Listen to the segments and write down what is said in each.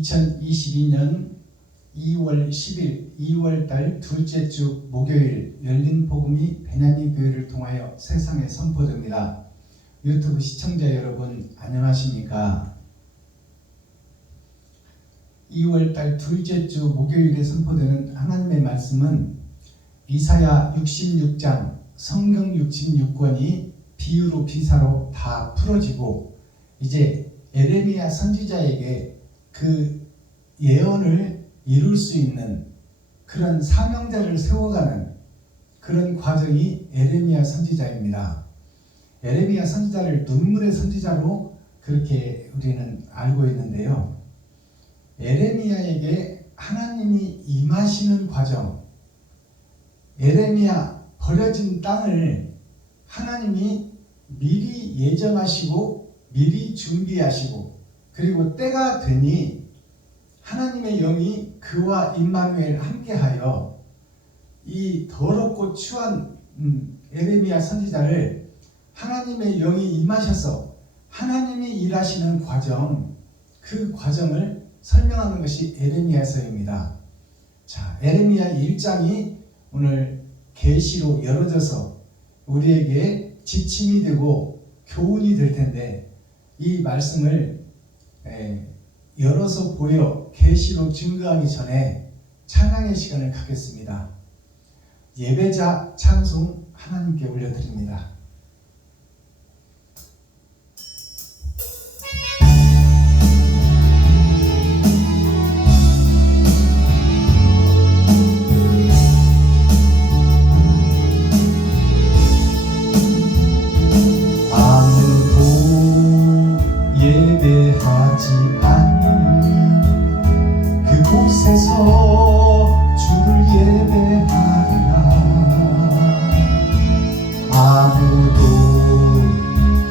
2022년 2월 10일 2월달 둘째 주 목요일 열린 복음이 베냐민 교회를 통하여 세상에 선포됩니다. 유튜브 시청자 여러분 안녕하십니까? 2월달 둘째 주 목요일에 선포되는 하나님의 말씀은 이사야 66장 성경 66권이 비유로 비사로 다 풀어지고 이제 에레미야 선지자에게 그 예언을 이룰 수 있는 그런 사명자를 세워가는 그런 과정이 에레미야 선지자입니다. 에레미야 선지자를 눈물의 선지자로 그렇게 우리는 알고 있는데요. 에레미야에게 하나님이 임하시는 과정, 에레미야 버려진 땅을 하나님이 미리 예정하시고 미리 준비하시고 그리고 때가 되니 하나님의 영이 그와 임마누엘 함께하여 이 더럽고 추한 에레미야 선지자를 하나님의 영이 임하셔서 하나님이 일하시는 과정, 그 과정을 설명하는 것이 에레미야서입니다. 자, 에레미야 1장이 오늘 계시로 열어져서 우리에게 지침이 되고 교훈이 될 텐데 이 말씀을 열어서 보여 계시로 증거하기 전에 찬양의 시간을 갖겠습니다. 예배자 찬송 하나님께 올려드립니다. 예배하지 않는 그곳에서 주를 예배하리라. 아무도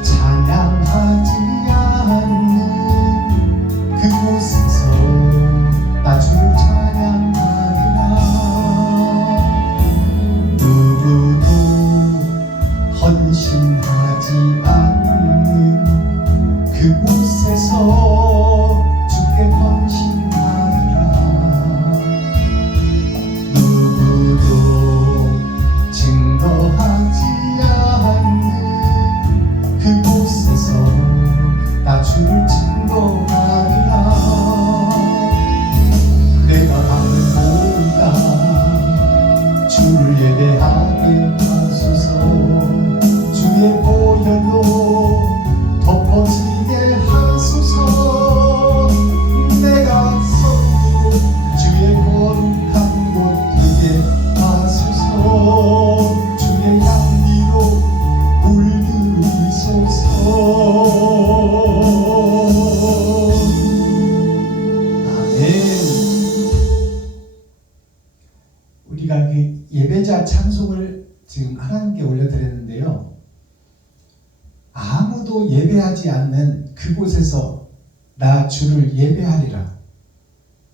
찬양하지 않는 그곳에서 나 주를 찬양하리라. 누구도 헌신하지 않는 그곳에서 주께 헌신하리라. 누구도 증거하지 않는 그곳에서 나 주를 증거하리라. 내가 가는 모든 땅 주를 예배하게 하소서. 주의 보혈로 덮어지게 하소서. 내가 섬기고 주의 거룩한 곳 되게 하소서. 주의 향기로 물들이소서. 아멘. 우리가 그 예배자 찬송을 지금 하나님께 올려드렸는데요. 아무도 예배하지 않는 그곳에서 나 주를 예배하리라.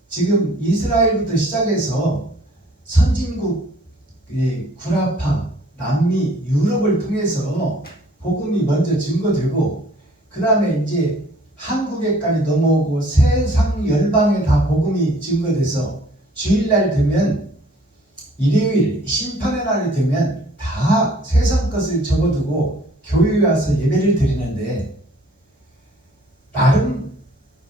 지금 이스라엘부터 시작해서 선진국, 구라파, 남미, 유럽을 통해서 복음이 먼저 증거되고 그 다음에 이제 한국에까지 넘어오고 세상 열방에 다 복음이 증거돼서 주일날 되면 일요일 심판의 날이 되면 다 세상 것을 접어두고 교회에 와서 예배를 드리는데 나름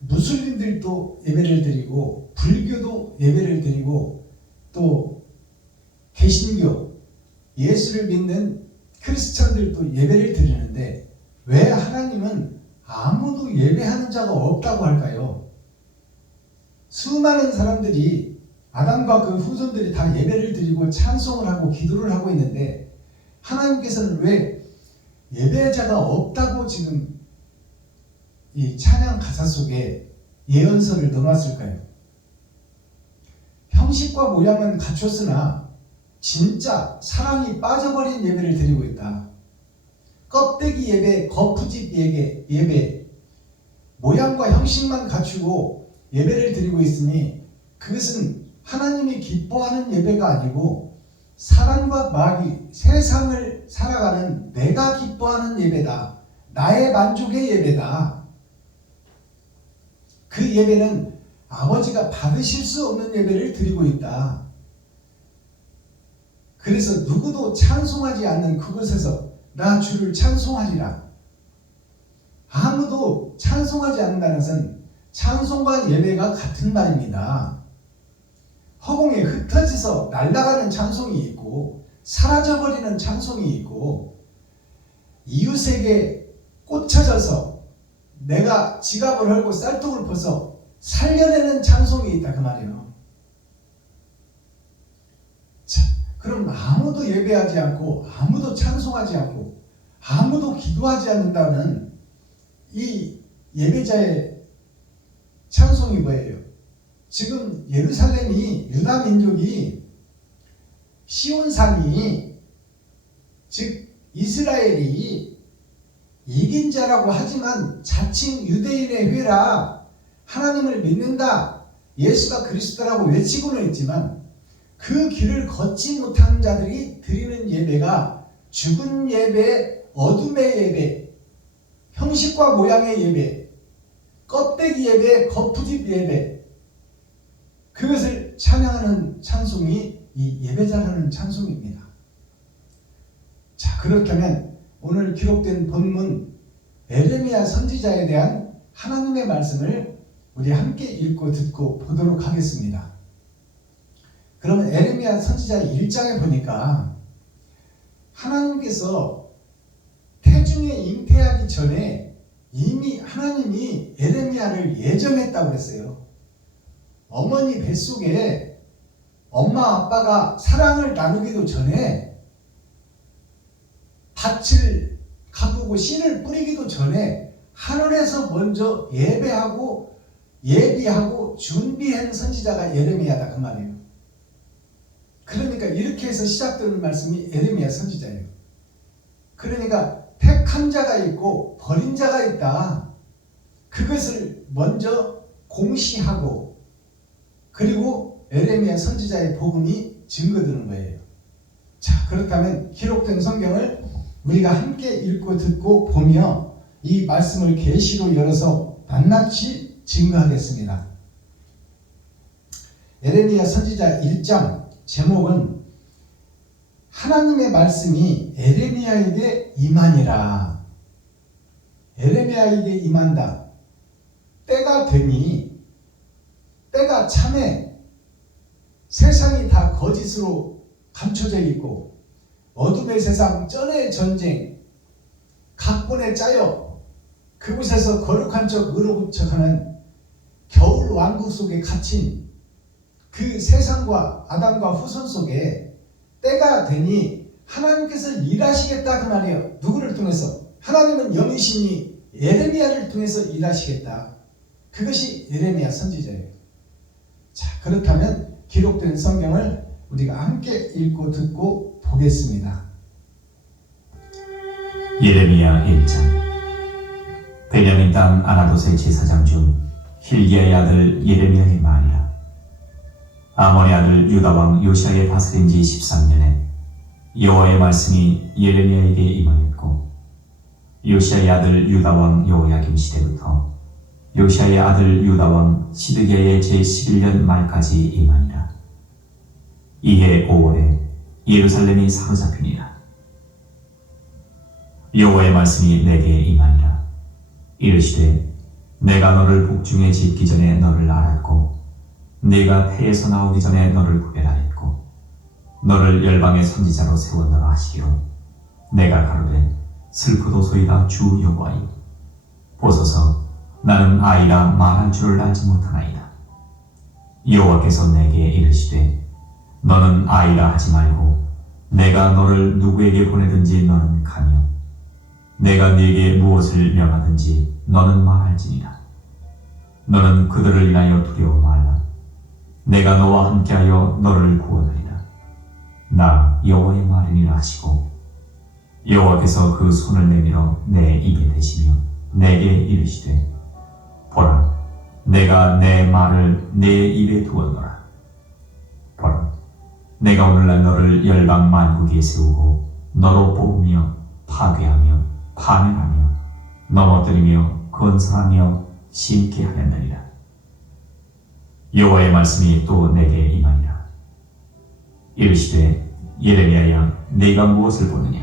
무슬림들도 예배를 드리고 불교도 예배를 드리고 또 개신교 예수를 믿는 크리스천들도 예배를 드리는데 왜 하나님은 아무도 예배하는 자가 없다고 할까요? 수많은 사람들이 아담과 그 후손들이 다 예배를 드리고 찬송을 하고 기도를 하고 있는데 하나님께서는 왜 예배자가 없다고 지금 이 찬양 가사 속에 예언서를 넣어놨을까요? 형식과 모양은 갖췄으나 진짜 사랑이 빠져버린 예배를 드리고 있다. 껍데기 예배, 거푸집 예배, 모양과 형식만 갖추고 예배를 드리고 있으니 그것은 하나님이 기뻐하는 예배가 아니고 사람과 마귀, 세상을 살아가는 내가 기뻐하는 예배다. 나의 만족의 예배다. 그 예배는 아버지가 받으실 수 없는 예배를 드리고 있다. 그래서 누구도 찬송하지 않는 그곳에서 나 주를 찬송하리라. 아무도 찬송하지 않는다는 것은 찬송과 예배가 같은 말입니다. 허공에 흩어져서 날아가는 찬송이 있고 사라져버리는 찬송이 있고 이웃에게 꽂혀져서 내가 지갑을 헐고 쌀통을 벗어 살려내는 찬송이 있다 그 말이에요. 자, 그럼 아무도 예배하지 않고 아무도 찬송하지 않고 아무도 기도하지 않는다는 이 예배자의 찬송이 뭐예요? 지금 예루살렘이 유다 민족이 시온산이 즉 이스라엘이 이긴 자라고 하지만 자칭 유대인의 회라 하나님을 믿는다 예수가 그리스도라고 외치고는 있지만 그 길을 걷지 못하는 자들이 드리는 예배가 죽은 예배, 어둠의 예배, 형식과 모양의 예배, 껍데기 예배, 거푸집 예배 그것을 찬양하는 찬송이 이 예배자라는 찬송입니다. 자, 그렇다면 오늘 기록된 본문 에레미야 선지자에 대한 하나님의 말씀을 우리 함께 읽고 듣고 보도록 하겠습니다. 그러면 에레미야 선지자 1장에 보니까 하나님께서 태중에 잉태하기 전에 이미 하나님이 에레미야를 예정했다고 그랬어요. 어머니 뱃속에 엄마 아빠가 사랑을 나누기도 전에 밭을 가꾸고 씨를 뿌리기도 전에 하늘에서 먼저 예배하고 예비하고 준비한 선지자가 예레미야다 그 말이에요. 그러니까 이렇게 해서 시작되는 말씀이 에레미야 선지자예요. 그러니까 택한 자가 있고 버린 자가 있다. 그것을 먼저 공시하고 그리고 에레미야 선지자의 복음이 증거되는 거예요. 자, 그렇다면 기록된 성경을 우리가 함께 읽고 듣고 보며 이 말씀을 계시로 열어서 낱낱이 증거하겠습니다. 에레미야 선지자 1장 제목은 하나님의 말씀이 에레미야에게 임하니라. 에레미야에게 임한다. 때가 되니 때가 참에 세상이 다 거짓으로 감춰져 있고 어둠의 세상 쩐의 전쟁 각본에 짜여 그곳에서 거룩한 척 의로운 척하는 겨울 왕국 속에 갇힌 그 세상과 아담과 후손 속에 때가 되니 하나님께서 일하시겠다 그 말이에요. 누구를 통해서? 하나님은 영이시니 예레미야를 통해서 일하시겠다. 그것이 예레미야 선지자예요. 자, 그렇다면 기록된 성경을 우리가 함께 읽고 듣고 보겠습니다. 예레미야 1장. 베냐민 땅 아나돗의 제사장 중 힐기야의 아들 예레미야의 말이라. 아몬의 아들 유다왕 요시야의 다스린 지 13년에 여호와의 말씀이 예레미야에게 임하였고 요시야의 아들 유다왕 여호야김 시대부터 요시야의 아들 유다왕 시드기야의 제11년 말까지 임하니라. 이해 5월에 예루살렘이 사로잡히니라. 여호와의 말씀이 내게 임하니라. 이르시되 내가 너를 복중에 짓기 전에 너를 알았고 네가 태에서 나오기 전에 너를 구별하였고 너를 열방의 선지자로 세웠노라 하시기로 내가 가로되 슬프도소이다 주 여호와여 보소서 나는 아이라 말할 줄을 알지 못하나이다. 여호와께서 내게 이르시되 너는 아이라 하지 말고 내가 너를 누구에게 보내든지 너는 가며 내가 네게 무엇을 명하든지 너는 말할지니라. 너는 그들을 인하여 두려워 말라. 내가 너와 함께하여 너를 구원하리라. 나 여호와의 말이니라 하시고 여호와께서 그 손을 내밀어 내 입에 대시며 내게 이르시되 보라 내가 내 말을 내 입에 두었노라. 보라 내가 오늘날 너를 열방 만국에 세우고 너로 뽑으며 파괴하며 파멸하며 넘어뜨리며 건설하며 심게 하였느니라. 여호와의 말씀이 또 내게 임하니라. 이르시되 예레미야야 네가 무엇을 보느냐?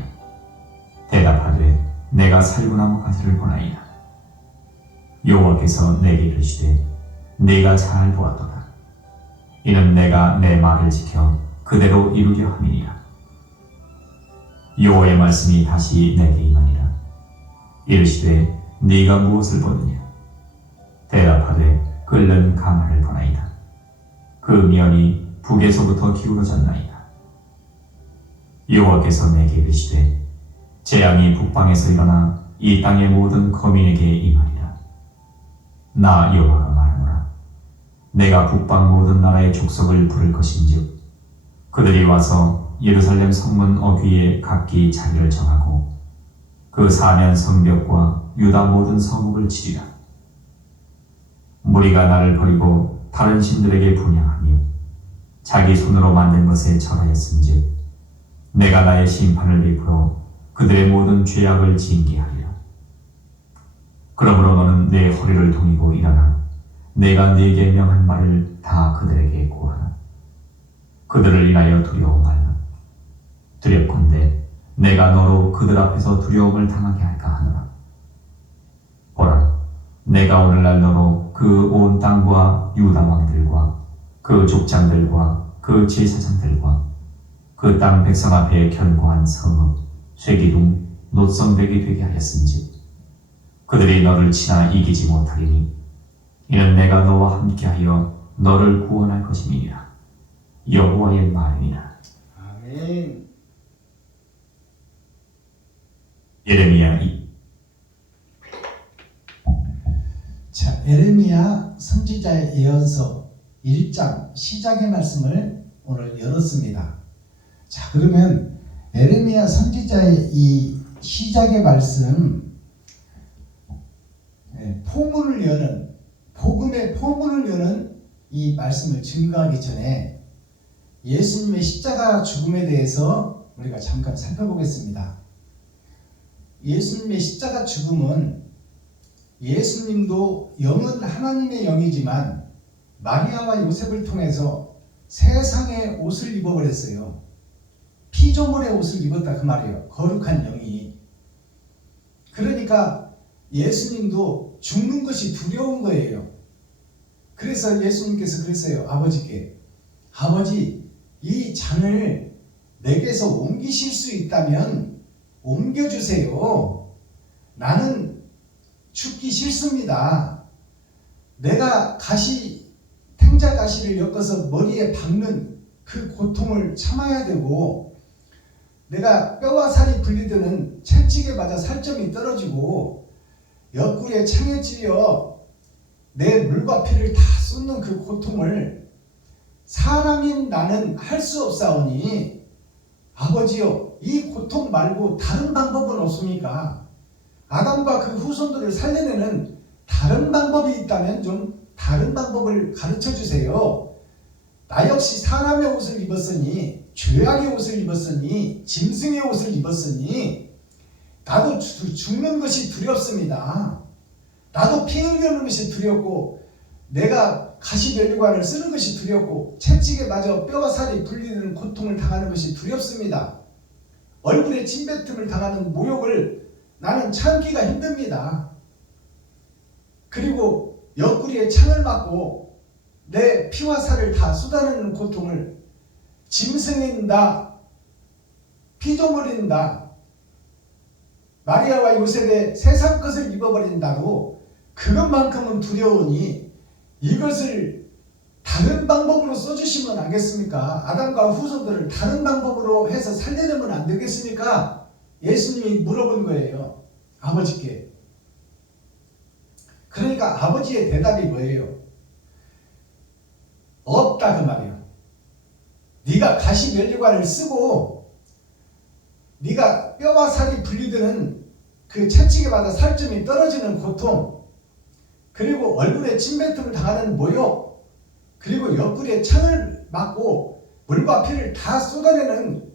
대답하되 내가 살구나무 가지를 보나이다. 여호와께서 내게 이르시되 네가 잘 보았도다. 이는 내가 내 말을 지켜 그대로 이루려 함이니라. 여호와의 말씀이 다시 내게 임하니라. 이르시되 네가 무엇을 보느냐? 대답하되 끓는 가마를 보나이다. 그 면이 북에서부터 기울어졌나이다. 여호와께서 내게 이르시되 재앙이 북방에서 일어나 이 땅의 모든 거민에게 임하리라. 나 여호와가 말하노라. 내가 북방 모든 나라의 족속을 부를 것인즉 그들이 와서 예루살렘 성문 어귀에 각기 자리를 정하고 그 사면 성벽과 유다 모든 성읍을 치리라. 무리가 나를 버리고 다른 신들에게 분향하며 자기 손으로 만든 것에 절하였은즉 내가 나의 심판을 베풀어 그들의 모든 죄악을 징계하리라. 그러므로 너는 내 허리를 동이고 일어나 내가 네게 명한 말을 다 그들에게 고하라. 그들을 인하여 두려워 말라. 두렵건대 내가 너로 그들 앞에서 두려움을 당하게 할까 하노라. 보라, 내가 오늘날 너로 그 온 땅과 유다 왕들과 그 족장들과 그 제사장들과 그 땅 백성 앞에 견고한 성읍, 쇠기둥, 노성벽이 되게 하였은즉 그들이 너를 치나 이기지 못하리니 이는 내가 너와 함께하여 너를 구원할 것임이니라. 여호와의 말이니라. 아멘. 예레미야 2. 자, 에레미야 선지자의 예언서 1장 시작의 말씀을 오늘 열었습니다. 자, 그러면 에레미야 선지자의 이 시작의 말씀, 포문을 여는, 복음의 포문을 여는 이 말씀을 증거하기 전에 예수님의 십자가 죽음에 대해서 우리가 잠깐 살펴보겠습니다. 예수님의 십자가 죽음은 예수님도 영은 하나님의 영이지만 마리아와 요셉을 통해서 세상의 옷을 입어버렸어요. 피조물의 옷을 입었다 그 말이에요. 거룩한 영이. 그러니까 예수님도 죽는 것이 두려운 거예요. 그래서 예수님께서 그랬어요. 아버지께, 아버지, 이 잔을 내게서 옮기실 수 있다면 옮겨주세요. 나는 죽기 싫습니다. 내가 탱자 가시를 엮어서 머리에 박는 그 고통을 참아야 되고, 내가 뼈와 살이 분리되는 채찍에 맞아 살점이 떨어지고 옆구리에 창에 찔려 내 물과 피를 다 쏟는 그 고통을 사람인 나는 할 수 없사오니 아버지여, 이 고통 말고 다른 방법은 없습니까? 아담과 그 후손들을 살려내는 다른 방법이 있다면 좀 다른 방법을 가르쳐 주세요. 나 역시 사람의 옷을 입었으니, 죄악의 옷을 입었으니, 짐승의 옷을 입었으니 나도 죽는 것이 두렵습니다. 나도 피 흘리는 것이 두렵고, 내가 가시면류관을 쓰는 것이 두렵고, 채찍에 맞아 뼈와 살이 분리되는 고통을 당하는 것이 두렵습니다. 얼굴에 침뱉음을 당하는 모욕을 나는 참기가 힘듭니다. 그리고 옆구리에 창을 맞고 내 피와 살을 다 쏟아내는 고통을, 짐승인다, 피조물인다, 마리아와 요셉의 세상 것을 입어버린다고 그것만큼은 두려우니 이것을 다른 방법으로 써주시면 안 겠습니까? 아담과 후손들을 다른 방법으로 해서 살려내면 안 되겠습니까? 예수님이 물어본 거예요. 아버지께. 그러니까 아버지의 대답이 뭐예요? 없다 그 말이에요. 네가 가시면류관을 쓰고 네가 뼈와 살이 분리되는 그 채찍에 맞아 살점이 떨어지는 고통, 그리고 얼굴에 침뱉음을 당하는 모욕, 그리고 옆구리에 창을 맞고 물과 피를 다 쏟아내는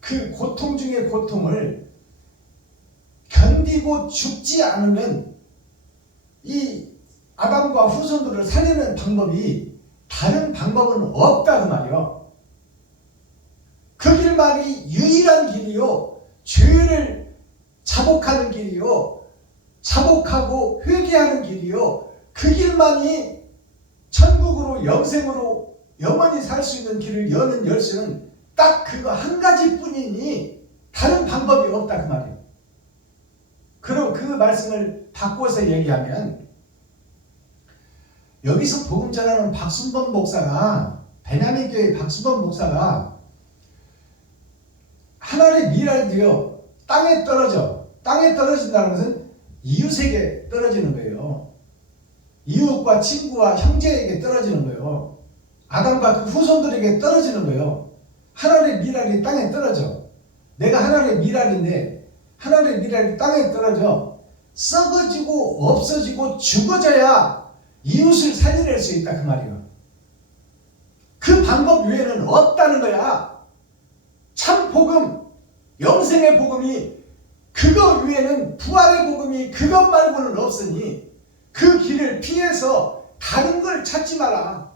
그 고통 중의 고통을 견디고 죽지 않으면 이 아담과 후손들을 살리는 방법이 다른 방법은 없다 그 말이요. 그 길만이 유일한 길이요. 죄를 자복하는 길이요. 자복하고 회개하는 길이요. 그 길만이 천국으로 영생으로 영원히 살 수 있는 길을 여는 열쇠는 딱 그거 한 가지뿐이니 다른 방법이 없다 그 말이에요. 그럼 그 말씀을 바꿔서 얘기하면 여기서 복음 전하는 박순범 목사가 베냐민 교회 박순범 목사가 하나님의 미랄이요 땅에 떨어져. 땅에 떨어진다는 것은 이웃에게 떨어지는 거예요. 이웃과 친구와 형제에게 떨어지는 거예요. 아담과 그 후손들에게 떨어지는 거예요. 하나님의 미랄이 땅에 떨어져. 내가 하나님의 미랄인데 하나님의 미랄이 땅에 떨어져 썩어지고 없어지고 죽어져야 이웃을 살려낼 수 있다 그 말이에요. 그 방법 외에는 없다는 거야. 참 복음, 영생의 복음이 그거 외에는 부활의 복음이 그것 말고는 없으니 그 길을 피해서 다른 걸 찾지 마라.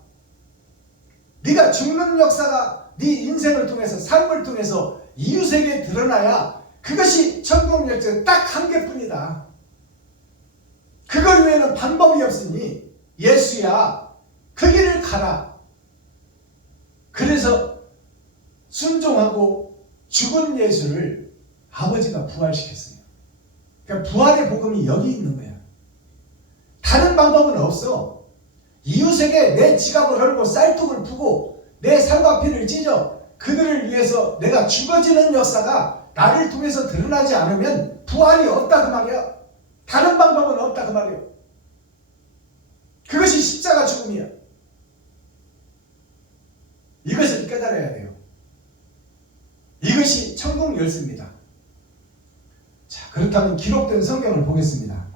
네가 죽는 역사가 네 인생을 통해서 삶을 통해서 이웃에게 드러나야 그것이 천국 열쇠 딱 한 개뿐이다. 그걸 외에는 방법이 없으니 예수야 그 길을 가라. 그래서 순종하고 죽은 예수를 아버지가 부활시켰어요. 그러니까 부활의 복음이 여기 있는 거야. 다른 방법은 없어. 이웃에게 내 지갑을 헐고 쌀뚝을 푸고 내 살과 피를 찢어 그들을 위해서 내가 죽어지는 역사가 나를 통해서 드러나지 않으면 부활이 없다 그 말이야. 다른 방법은 없다 그 말이야. 그것이 십자가 죽음이야. 이것을 깨달아야 돼요. 이것이 천국 열쇠입니다. 자, 그렇다면 기록된 성경을 보겠습니다.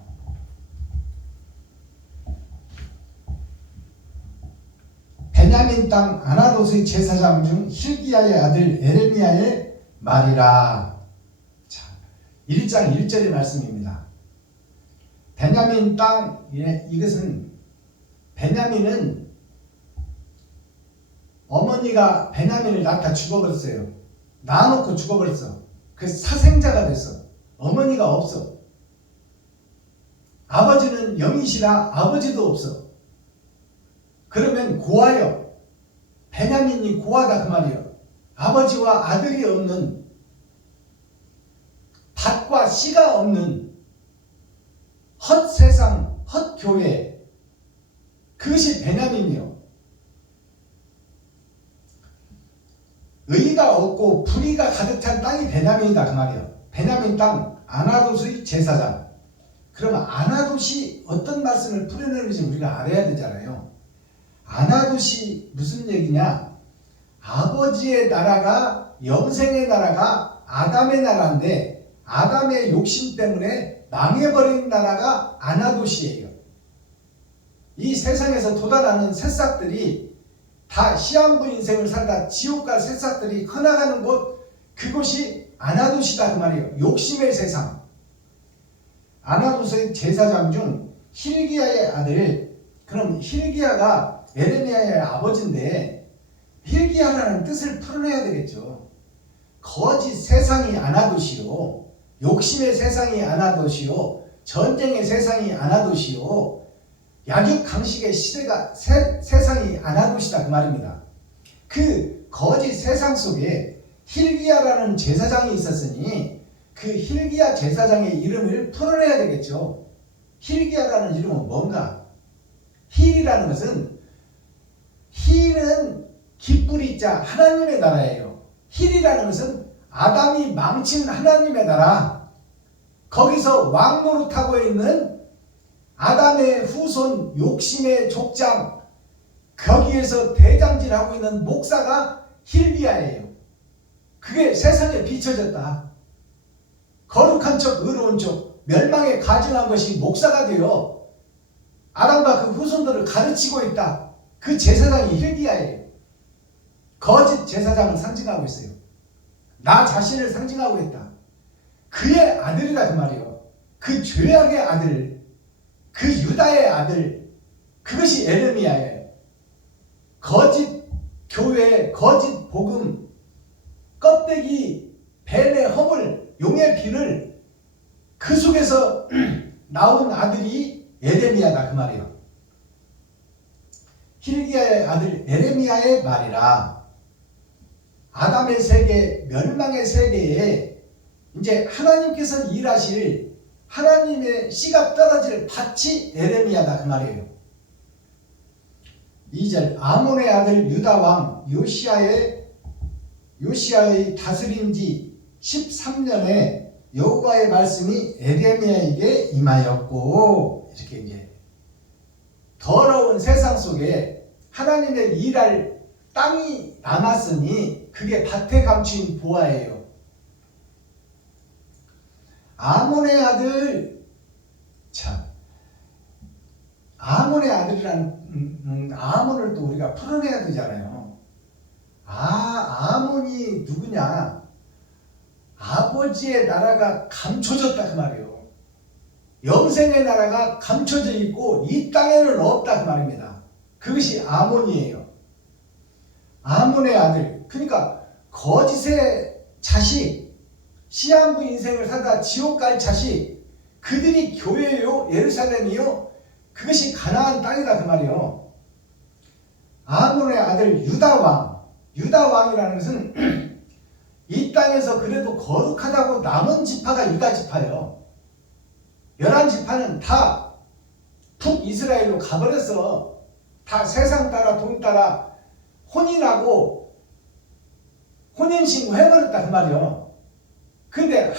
베냐민 땅 아나도스의 제사장 중 hil기야의 아들 에레미야의 말이라. 자, 1장 1절의 말씀입니다. 베냐민 땅, 이것은 베냐민은 어머니가 베냐민을 낳다 죽어버렸어요. 낳아놓고 죽어버렸어. 그래서 사생자가 됐어. 어머니가 없어. 아버지는 영이시라 아버지도 없어. 그러면 고아요. 베냐민이 고아다 그 말이에요. 아버지와 아들이 없는, 밭과 씨가 없는 헛세상, 헛교회, 그것이 베냐민이요. 의가 없고 불의가 가득 찬 땅이 베냐민이다 그 말이에요. 베냐민 땅 아나도스의 제사장. 그러면 아나도시 어떤 말씀을 풀어내는지 우리가 알아야 되잖아요. 아나도시 무슨 얘기냐? 아버지의 나라가, 영생의 나라가 아담의 나라인데 아담의 욕심 때문에 망해버린 나라가 아나도시예요. 이 세상에서 돋아나는 새싹들이 다 시한부 인생을 살다 지옥 갈 새싹들이 커나가는 곳, 그곳이 아나도시다 그 말이에요. 욕심의 세상. 아나도스의 제사장 중 hil기야의 아들, 그럼 hil기야가 에레미야의 아버지인데 hil기야라는 뜻을 풀어내야 되겠죠. 거짓 세상이 아나도시요, 욕심의 세상이 아나도시요, 전쟁의 세상이 아나도시요, 약육 강식의 시대가 세상이 아나도시다 그 말입니다. 그 거짓 세상 속에 hil기야라는 제사장이 있었으니 그 hil기야 제사장의 이름을 풀어내야 되겠죠. hil기야라는 이름은 뭔가? 힐이라는 것은, 힐은 기쁘리자 하나님의 나라예요. 힐이라는 것은 아담이 망친 하나님의 나라, 거기서 왕 노릇하고 있는 아담의 후손 욕심의 족장, 거기에서 대장질하고 있는 목사가 hil기야예요. 그게 세상에 비춰졌다. 거룩한 척 의로운 척 멸망에 가증한 것이 목사가 되어 아담과 그 후손들을 가르치고 있다. 그 제사장이 hil기야예요. 거짓 제사장을 상징하고 있어요. 나 자신을 상징하고 있다. 그의 아들이다 그 말이에요. 그 죄악의 아들, 그 유다의 아들, 그것이 에레미야예요. 거짓 교회, 거짓 복음, 껍데기, 뱀의 허물, 용의 비를 그 속에서 나온 아들이 에레미야다 그 말이에요. hil기야의 아들 에레미야의 말이라. 아담의 세계, 멸망의 세계에 이제 하나님께서 일하실 하나님의 씨가 떨어질 밭이 에레미야다 그 말이에요. 2절 아몬의 아들 유다왕 요시야의 다스린 지 13년에 여호와의 말씀이 에레미야에게 임하였고, 이렇게 이제 더러운 세상 속에 하나님의 일할 땅이 남았으니 그게 밭에 감추인 보화예요. 아몬의 아들, 참 아몬의 아들이라는 아몬을 또 우리가 풀어내야 되잖아요. 아몬이 누구냐? 아버지의 나라가 감춰졌다 그 말이에요. 영생의 나라가 감춰져 있고 이 땅에는 없다 그 말입니다. 그것이 아몬이에요. 아몬의 아들, 그러니까 거짓의 자식, 시한부 인생을 살다 지옥 갈 자식, 그들이 교회요, 예루살렘이요, 그것이 가나안 땅이다 그 말이에요. 아몬의 아들 유다왕이라는 것은 이 땅에서 그래도 거룩하다고 남은 지파가 유다 지파예요. 11지파는 다 북이스라엘로 가버렸어. 다 세상 따라 돈 따라 혼인하고 혼인신고 해버렸다 그 말이에요. 근데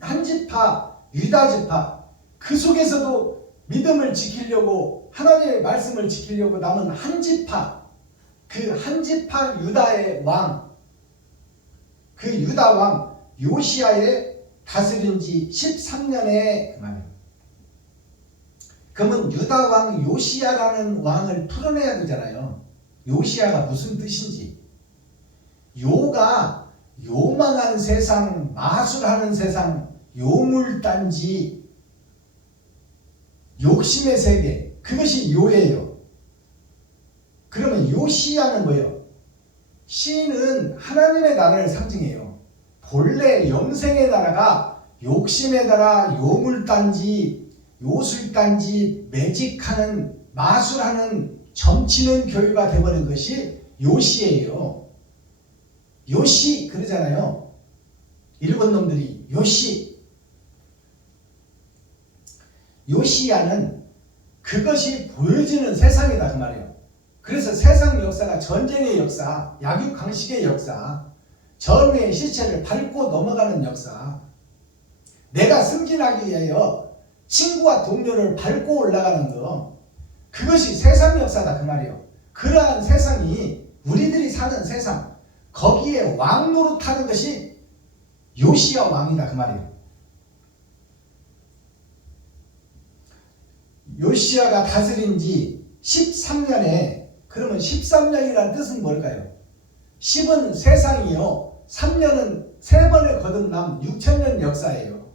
한 지파, 유다 지파, 그 속에서도 믿음을 지키려고 하나님의 말씀을 지키려고 남은 한 지파, 그 한 지파 유다의 왕, 그 유다 왕 요시야의 다스린 지 13년에 그러면 유다 왕 요시야라는 왕을 풀어내야 되잖아요. 요시야가 무슨 뜻인지. 요가 요망한 세상, 마술하는 세상, 요물단지, 욕심의 세계, 그것이 요예요. 그러면 요시야는 뭐예요? 시는 하나님의 나라를 상징해요. 본래 영생의 나라가 욕심의 나라, 요물단지, 요술단지, 매직하는, 마술하는, 점치는 교회가 되어버린 것이 요시예요. 요시 그러잖아요. 일본 놈들이 요시. 요시야는 그것이 보여지는 세상이다 그 말이에요. 그래서 세상 역사가 전쟁의 역사, 약육강식의 역사, 전의 시체를 밟고 넘어가는 역사, 내가 승진하기 위하여 친구와 동료를 밟고 올라가는 거, 그것이 세상 역사다 그 말이에요. 그러한 세상이 우리들이 사는 세상, 거기에 왕 노릇하는 것이 요시야 왕이다 그 말이에요. 요시야가 다스린 지 13년에, 그러면 13년이라는 뜻은 뭘까요? 10은 세상이요, 3년은 세 번의 거듭남 6천년 역사예요.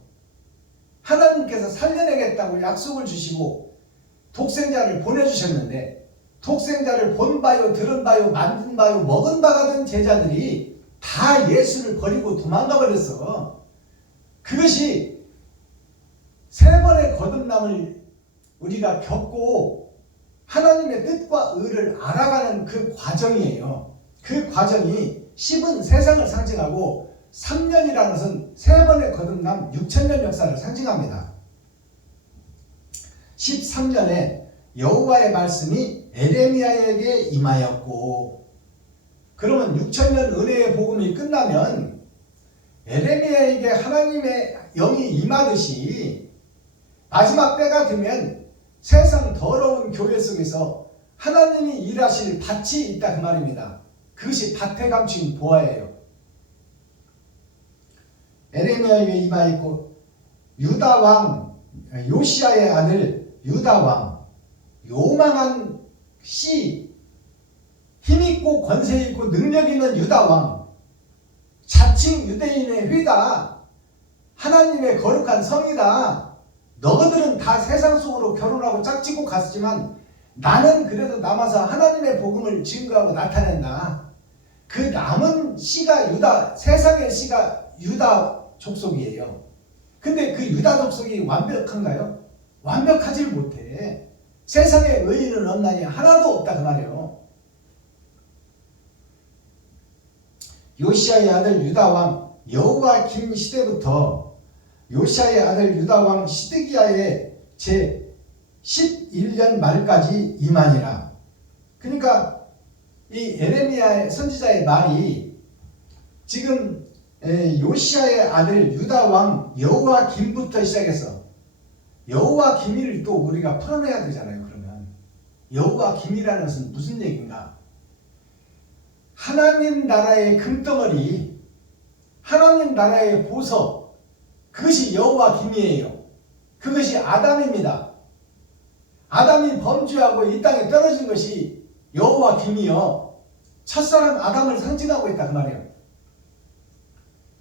하나님께서 살려내겠다고 약속을 주시고 독생자를 보내주셨는데, 독생자를 본 바요, 들은 바요, 만든 바요, 먹은 바가 된 제자들이 다 예수를 버리고 도망가 버렸어. 그것이 세 번의 거듭남을 우리가 겪고 하나님의 뜻과 의를 알아가는 그 과정이에요. 그 과정이 10은 세상을 상징하고 3년이라는 것은 세 번의 거듭남 6천년 역사를 상징합니다. 13년에 여호와의 말씀이 에레미야에게 임하였고, 그러면 6천년 은혜의 복음이 끝나면 에레미야에게 하나님의 영이 임하듯이 마지막 때가 되면 세상 더러운 교회 속에서 하나님이 일하실 밭이 있다 그 말입니다. 그것이 밭에 감춘 보화예요. 에레미야에게 임하였고, 유다왕 요시야의 아들 유다왕, 요망한 씨, 힘있고 권세있고 능력있는 유다왕, 자칭 유대인의 회다, 하나님의 거룩한 성이다, 너희들은 다 세상 속으로 결혼하고 짝짓고 갔지만 나는 그래도 남아서 하나님의 복음을 증거하고 나타낸다. 그 남은 씨가 유다, 세상의 씨가 유다 족속이에요. 근데 그 유다 족속이 완벽한가요? 완벽하지 못해. 세상에 의인은 없나니 하나도 없다 그 말이에요. 요시야의 아들 유다왕 여호와김 시대부터 요시야의 아들 유다왕 시드기야의 제 11년 말까지 임하니라. 그러니까 이 에레미야 선지자의 말이 지금 요시야의 아들 유다왕 여호와김부터 시작해서 여호와김을 또 우리가 풀어내야 되잖아요. 그러면 여호와김이라는 것은 무슨 얘기인가? 하나님 나라의 금덩어리, 하나님 나라의 보석, 그것이 여호와김이에요. 그것이 아담입니다. 아담이 범죄하고 이 땅에 떨어진 것이 여호와김이요. 첫사람 아담을 상징하고 있다 그 말이에요.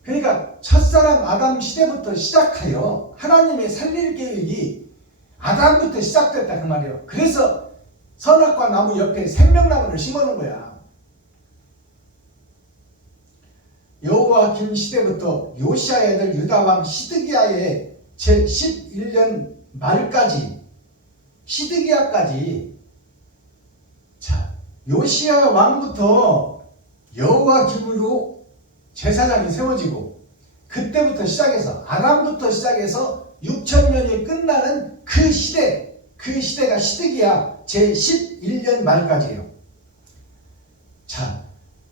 그러니까 첫사람 아담 시대부터 시작하여 하나님의 살릴 계획이 아담부터 시작됐다 그 말이에요. 그래서 선악과 나무 옆에 생명나무를 심어놓은 거야. 여호와김 시대부터 요시야의 아들 유다왕 시드기야의 제 11년 말까지 시드기야까지, 자, 요시야 왕부터 여호와김으로 제사장이 세워지고 그때부터 시작해서 아람부터 시작해서 6,000년이 끝나는 그 시대, 그 시대가 시드기야 제 11년 말까지예요. 자,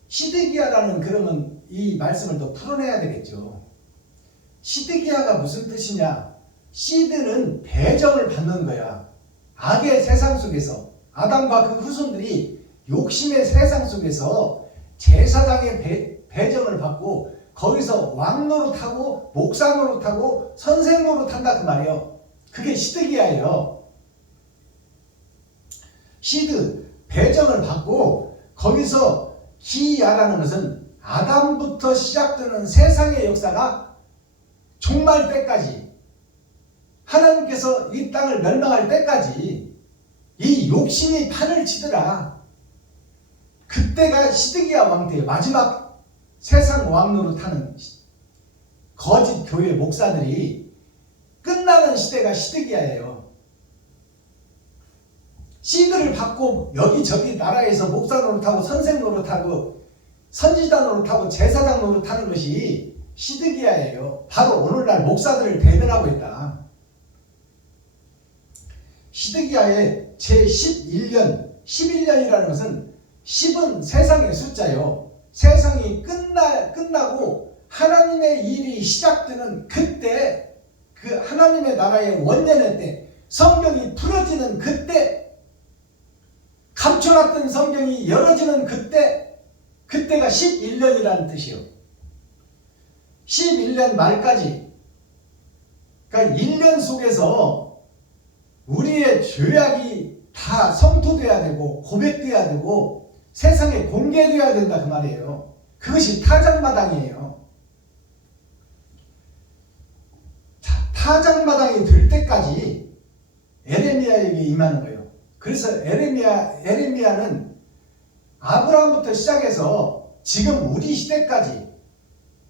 시드기야라는 그러면 이 말씀을 더 풀어내야 되겠죠. 시드기야가 무슨 뜻이냐? 시드는 배정을 받는 거야. 악의 세상 속에서 아담과 그 후손들이 욕심의 세상 속에서 제사장의 배정을 받고 거기서 왕 노릇하고 목사 노릇하고 선생 노릇한다 그 말이에요. 그게 시드기야예요. 시드 배정을 받고 거기서 기야라는 것은 아담부터 시작되는 세상의 역사가 종말 때까지, 하나님께서 이 땅을 멸망할 때까지 이 욕심이 판을 치더라. 그때가 시드기야 왕 때의 마지막 세상 왕 노릇하는 거짓 교회 목사들이 끝나는 시대가 시드기야예요. 시드를 받고 여기저기 나라에서 목사 노릇하고 선생 노릇하고 선지자 노릇하고 제사장 노릇하는 것이 시드기야예요. 바로 오늘날 목사들을 대변하고 있다. 시드기야의 제11년, 11년이라는 것은 10은 세상의 숫자요. 세상이 끝나고 하나님의 일이 시작되는 그때, 그 하나님의 나라의 원년의 때, 성경이 풀어지는 그때, 감춰놨던 성경이 열어지는 그때, 그때가 11년이라는 뜻이요. 11년 말까지, 그러니까 1년 속에서 우리의 죄악이 다 성토돼야 되고 고백돼야 되고 세상에 공개돼야 된다 그 말이에요. 그것이 타작마당이에요. 타작마당이 될 때까지 에레미야에게 임하는 거예요. 그래서 에레미야는 아브라함부터 시작해서 지금 우리 시대까지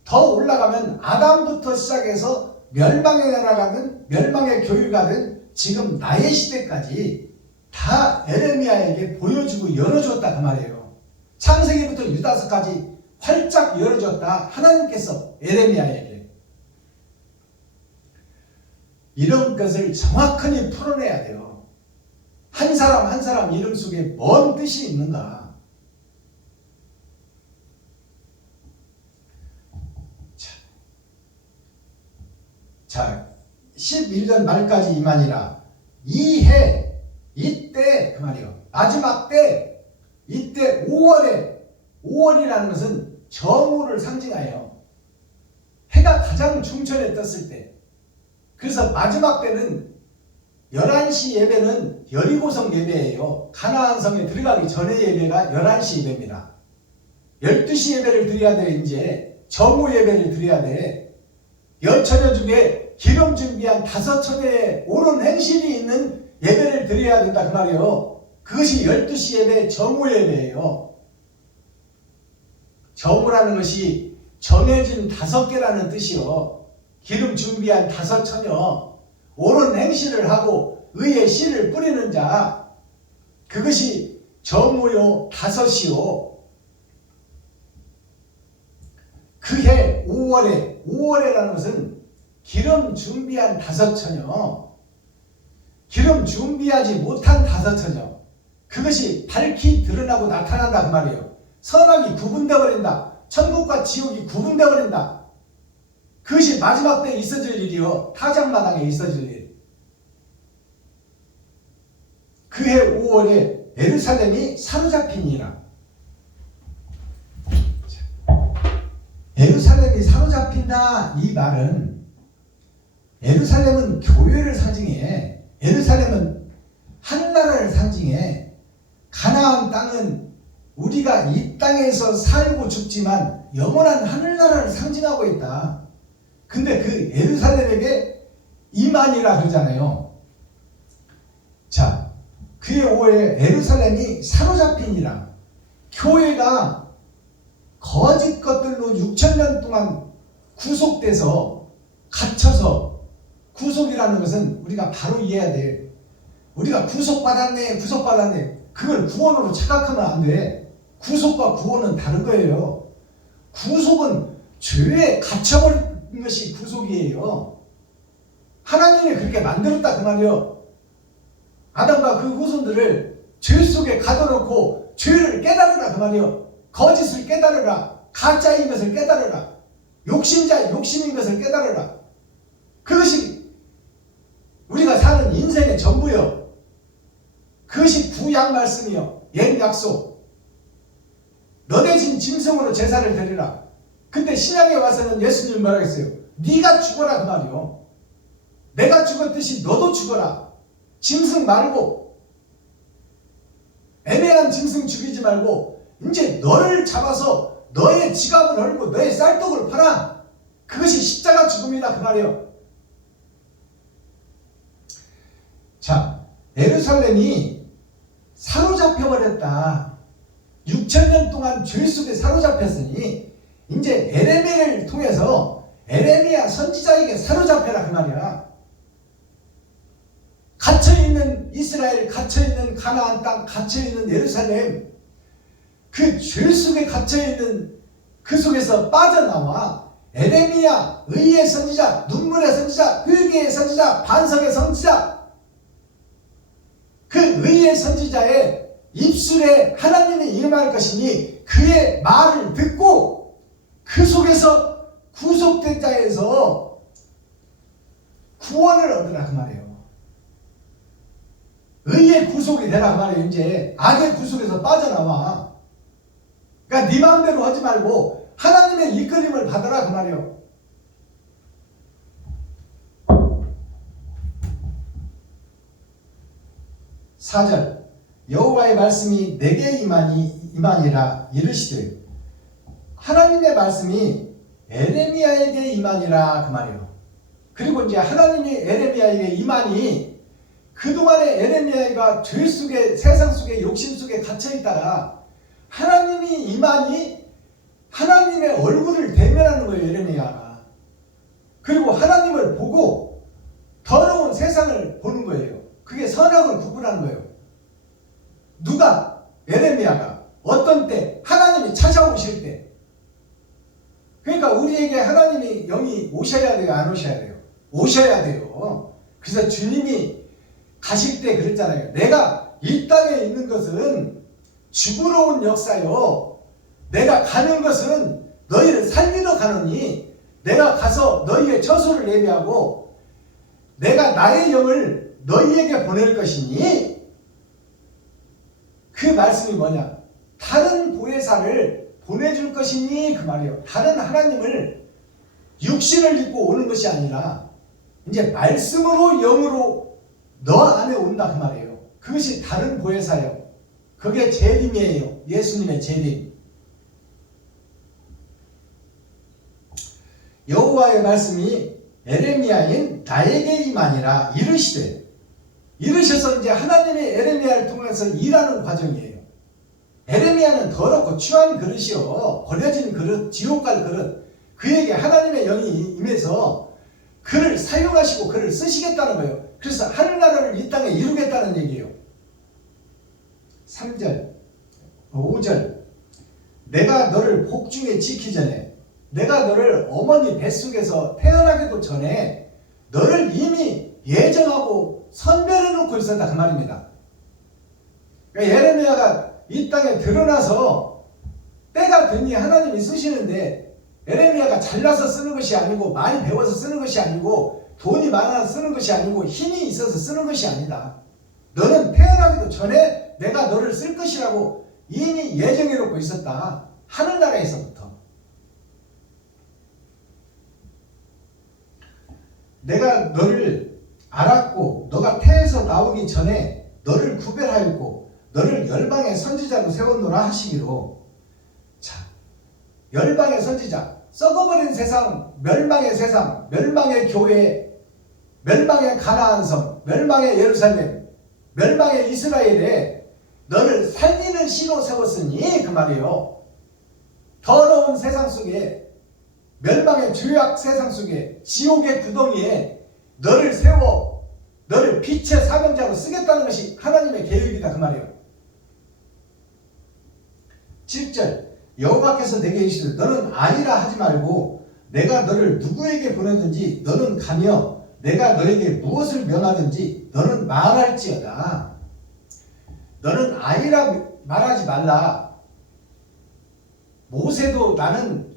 더 올라가면 아담부터 시작해서 멸망에 나가는 멸망의 교회가 된 지금 나의 시대까지 다 에레미야에게 보여주고 열어줬다 그 말이에요. 창세기부터 유다서까지 활짝 열어줬다 하나님께서 에레미야에게. 이런 것을 정확하게 풀어내야 돼요. 한 사람 한 사람 이름 속에 뭔 뜻이 있는가. 자, 11년 말까지 임하니라. 이 해, 이때 그 말이에요. 마지막 때, 이때 5월이라는 것은 정오를 상징하여 해가 가장 중천에 떴을 때, 그래서 마지막 때는 11시 예배는 여리고성 예배예요. 가나안 성에 들어가기 전의 예배가 11시 예배입니다. 12시 예배를 드려야 돼. 이제 정오 예배를 드려야 돼. 10처녀 중에 기름 준비한 5처녀의 옳은 행실이 있는 예배를 드려야 된다 그 말이에요. 그것이 12시 예배 정오 예배예요. 정오라는 것이 정해진 5개라는 뜻이요. 기름 준비한 5처녀, 옳은 행실을 하고 의의 씨를 뿌리는 자, 그것이 정오요 5이요. 그해 5월에라는 것은 기름 준비한 5처녀, 기름 준비하지 못한 5처녀, 그것이 밝히 드러나고 나타난다 그 말이에요. 선악이 구분되어 버린다. 천국과 지옥이 구분되어 버린다. 그것이 마지막 때에 있어질 일이요. 타작마당에 있어질 일. 그해 5월에 예루살렘이 사로잡히니라. 예루살렘이 사로잡힌다 이 말은, 예루살렘은 교회를 상징해, 예루살렘은 하늘나라를 상징해, 가나안 땅은 우리가 이 땅에서 살고 죽지만 영원한 하늘나라를 상징하고 있다. 근데 그 예루살렘에게 이만이라 그러잖아요. 자, 그의 5에 예루살렘이 사로잡히니라. 교회가 거짓 것들로 6,000년 동안 구속돼서 갇혀서, 구속이라는 것은 우리가 바로 이해해야 돼. 우리가 구속받았네, 그걸 구원으로 착각하면 안 돼. 구속과 구원은 다른 거예요. 구속은 죄에 갇혀버린 것이 구속이에요. 하나님이 그렇게 만들었다 그 말이에요. 아담과 그 후손들을 죄 속에 가둬놓고 죄를 깨달으라 그 말이에요. 거짓을 깨달으라. 가짜인 것을 깨달으라. 욕심자 욕심인 것을 깨달으라. 그것이 우리가 사는 인생의 전부요. 그것이 구약 말씀이요. 옛 약속. 너네 진 짐승으로 제사를 드리라. 근데 신약에 와서는 예수님 뭐라고 했어요? 네가 죽어라 그 말이요. 내가 죽었듯이 너도 죽어라. 짐승 말고, 애매한 짐승 죽이지 말고 이제 너를 잡아서 너의 지갑을 헐고 너의 쌀떡을 팔아. 그것이 십자가 죽음이다 그 말이에요. 자, 예루살렘이 사로잡혀버렸다. 6,000년 동안 죄 속에 사로잡혔으니 이제 에레미야를 통해서 에레미야 선지자에게 사로잡혀라 그 말이야. 갇혀있는 이스라엘, 갇혀있는 가나안 땅, 갇혀있는 예루살렘, 그 죄 속에 갇혀있는 그 속에서 빠져나와 에레미야, 의의 선지자, 눈물의 선지자, 회개의 선지자, 반성의 선지자, 그 의의 선지자의 입술에 하나님이 임할 것이니 그의 말을 듣고 그 속에서 구속된 자에서 구원을 얻으라 그 말이에요. 의의 구속이 되라 그 말이에요. 이제 악의 구속에서 빠져나와. 그러니까 네 마음대로 하지 말고 하나님의 이끌림을 받으라 그 말이에요. (4절) 여호와의 말씀이 내게 임하니라 이르시되, 하나님의 말씀이 에레미야에게 임하니라 그 말이에요. 그리고 이제 하나님이 에레미야에게 임하니, 그동안에 에레미야가 죄 속에, 세상 속에, 욕심 속에 갇혀있다가 하나님이 임하니 하나님의 얼굴을 대면하는 거예요. 에레미야가. 그리고 하나님을 보고 더러운 세상을 보는 거예요. 그게 선악을 구분하는 거예요. 누가? 에레미야가. 어떤 때? 하나님이 찾아오실 때. 그러니까 우리에게 하나님이 영이 오셔야 돼요? 안 오셔야 돼요? 오셔야 돼요. 그래서 주님이 가실 때 그랬잖아요. 내가 이 땅에 있는 것은 죽으러 온 역사요. 내가 가는 것은 너희를 살리러 가노니 내가 가서 너희의 처소를 예비하고 내가 나의 영을 너희에게 보낼 것이니, 그 말씀이 뭐냐? 다른 보혜사를 보내줄 것이니 그 말이에요. 다른 하나님을 육신을 입고 오는 것이 아니라 이제 말씀으로 영으로 너 안에 온다 그 말이에요. 그것이 다른 보혜사예요. 그게 재림이에요. 예수님의 재림. 여호와의 말씀이 에레미야인 나에게 임하니라 이르시되, 이러셔서 이제 하나님이 에레미야를 통해서 일하는 과정이에요. 에레미야는 더럽고 추한 그릇이요, 버려진 그릇, 지옥 갈 그릇. 그에게 하나님의 영이 임해서 그를 사용하시고 그를 쓰시겠다는 거예요. 그래서 하늘나라를 이 땅에 이루겠다는 얘기예요. 3절 5절 내가 너를 복중에 지키기 전에, 내가 너를 어머니 뱃속에서 태어나기도 전에 너를 이미 예정하고 선별해 놓고 있었다, 그 말입니다. 그러니까 예레미야가 이 땅에 드러나서 때가 되니 하나님이 쓰시는데, 예레미야가 잘나서 쓰는 것이 아니고, 많이 배워서 쓰는 것이 아니고, 돈이 많아서 쓰는 것이 아니고, 힘이 있어서 쓰는 것이 아니다. 너는 태어나기도 전에 내가 너를 쓸 것이라고 이미 예정해 놓고 있었다, 하늘나라에서부터. 내가 너를 알았고 너가 태에서 나오기 전에 너를 구별하였고 너를 열방의 선지자로 세웠노라 하시기로. 자, 열방의 선지자, 썩어버린 세상, 멸망의 세상, 멸망의 교회, 멸망의 가나안 섬, 멸망의 예루살렘, 멸망의 이스라엘에 너를 살리는 시로 세웠으니, 그 말이에요. 더러운 세상 속에, 멸망의 죄악 세상 속에, 지옥의 구덩이에 너를 세워 너를 빛의 사명자로 쓰겠다는 것이 하나님의 계획이다, 그 말이에요. 7절 여호와께서 내게 이르시되 너는 아니라 하지 말고 내가 너를 누구에게 보내든지 너는 가며 내가 너에게 무엇을 명하든지 너는 말할지어다. 너는 아니라 말하지 말라. 모세도 나는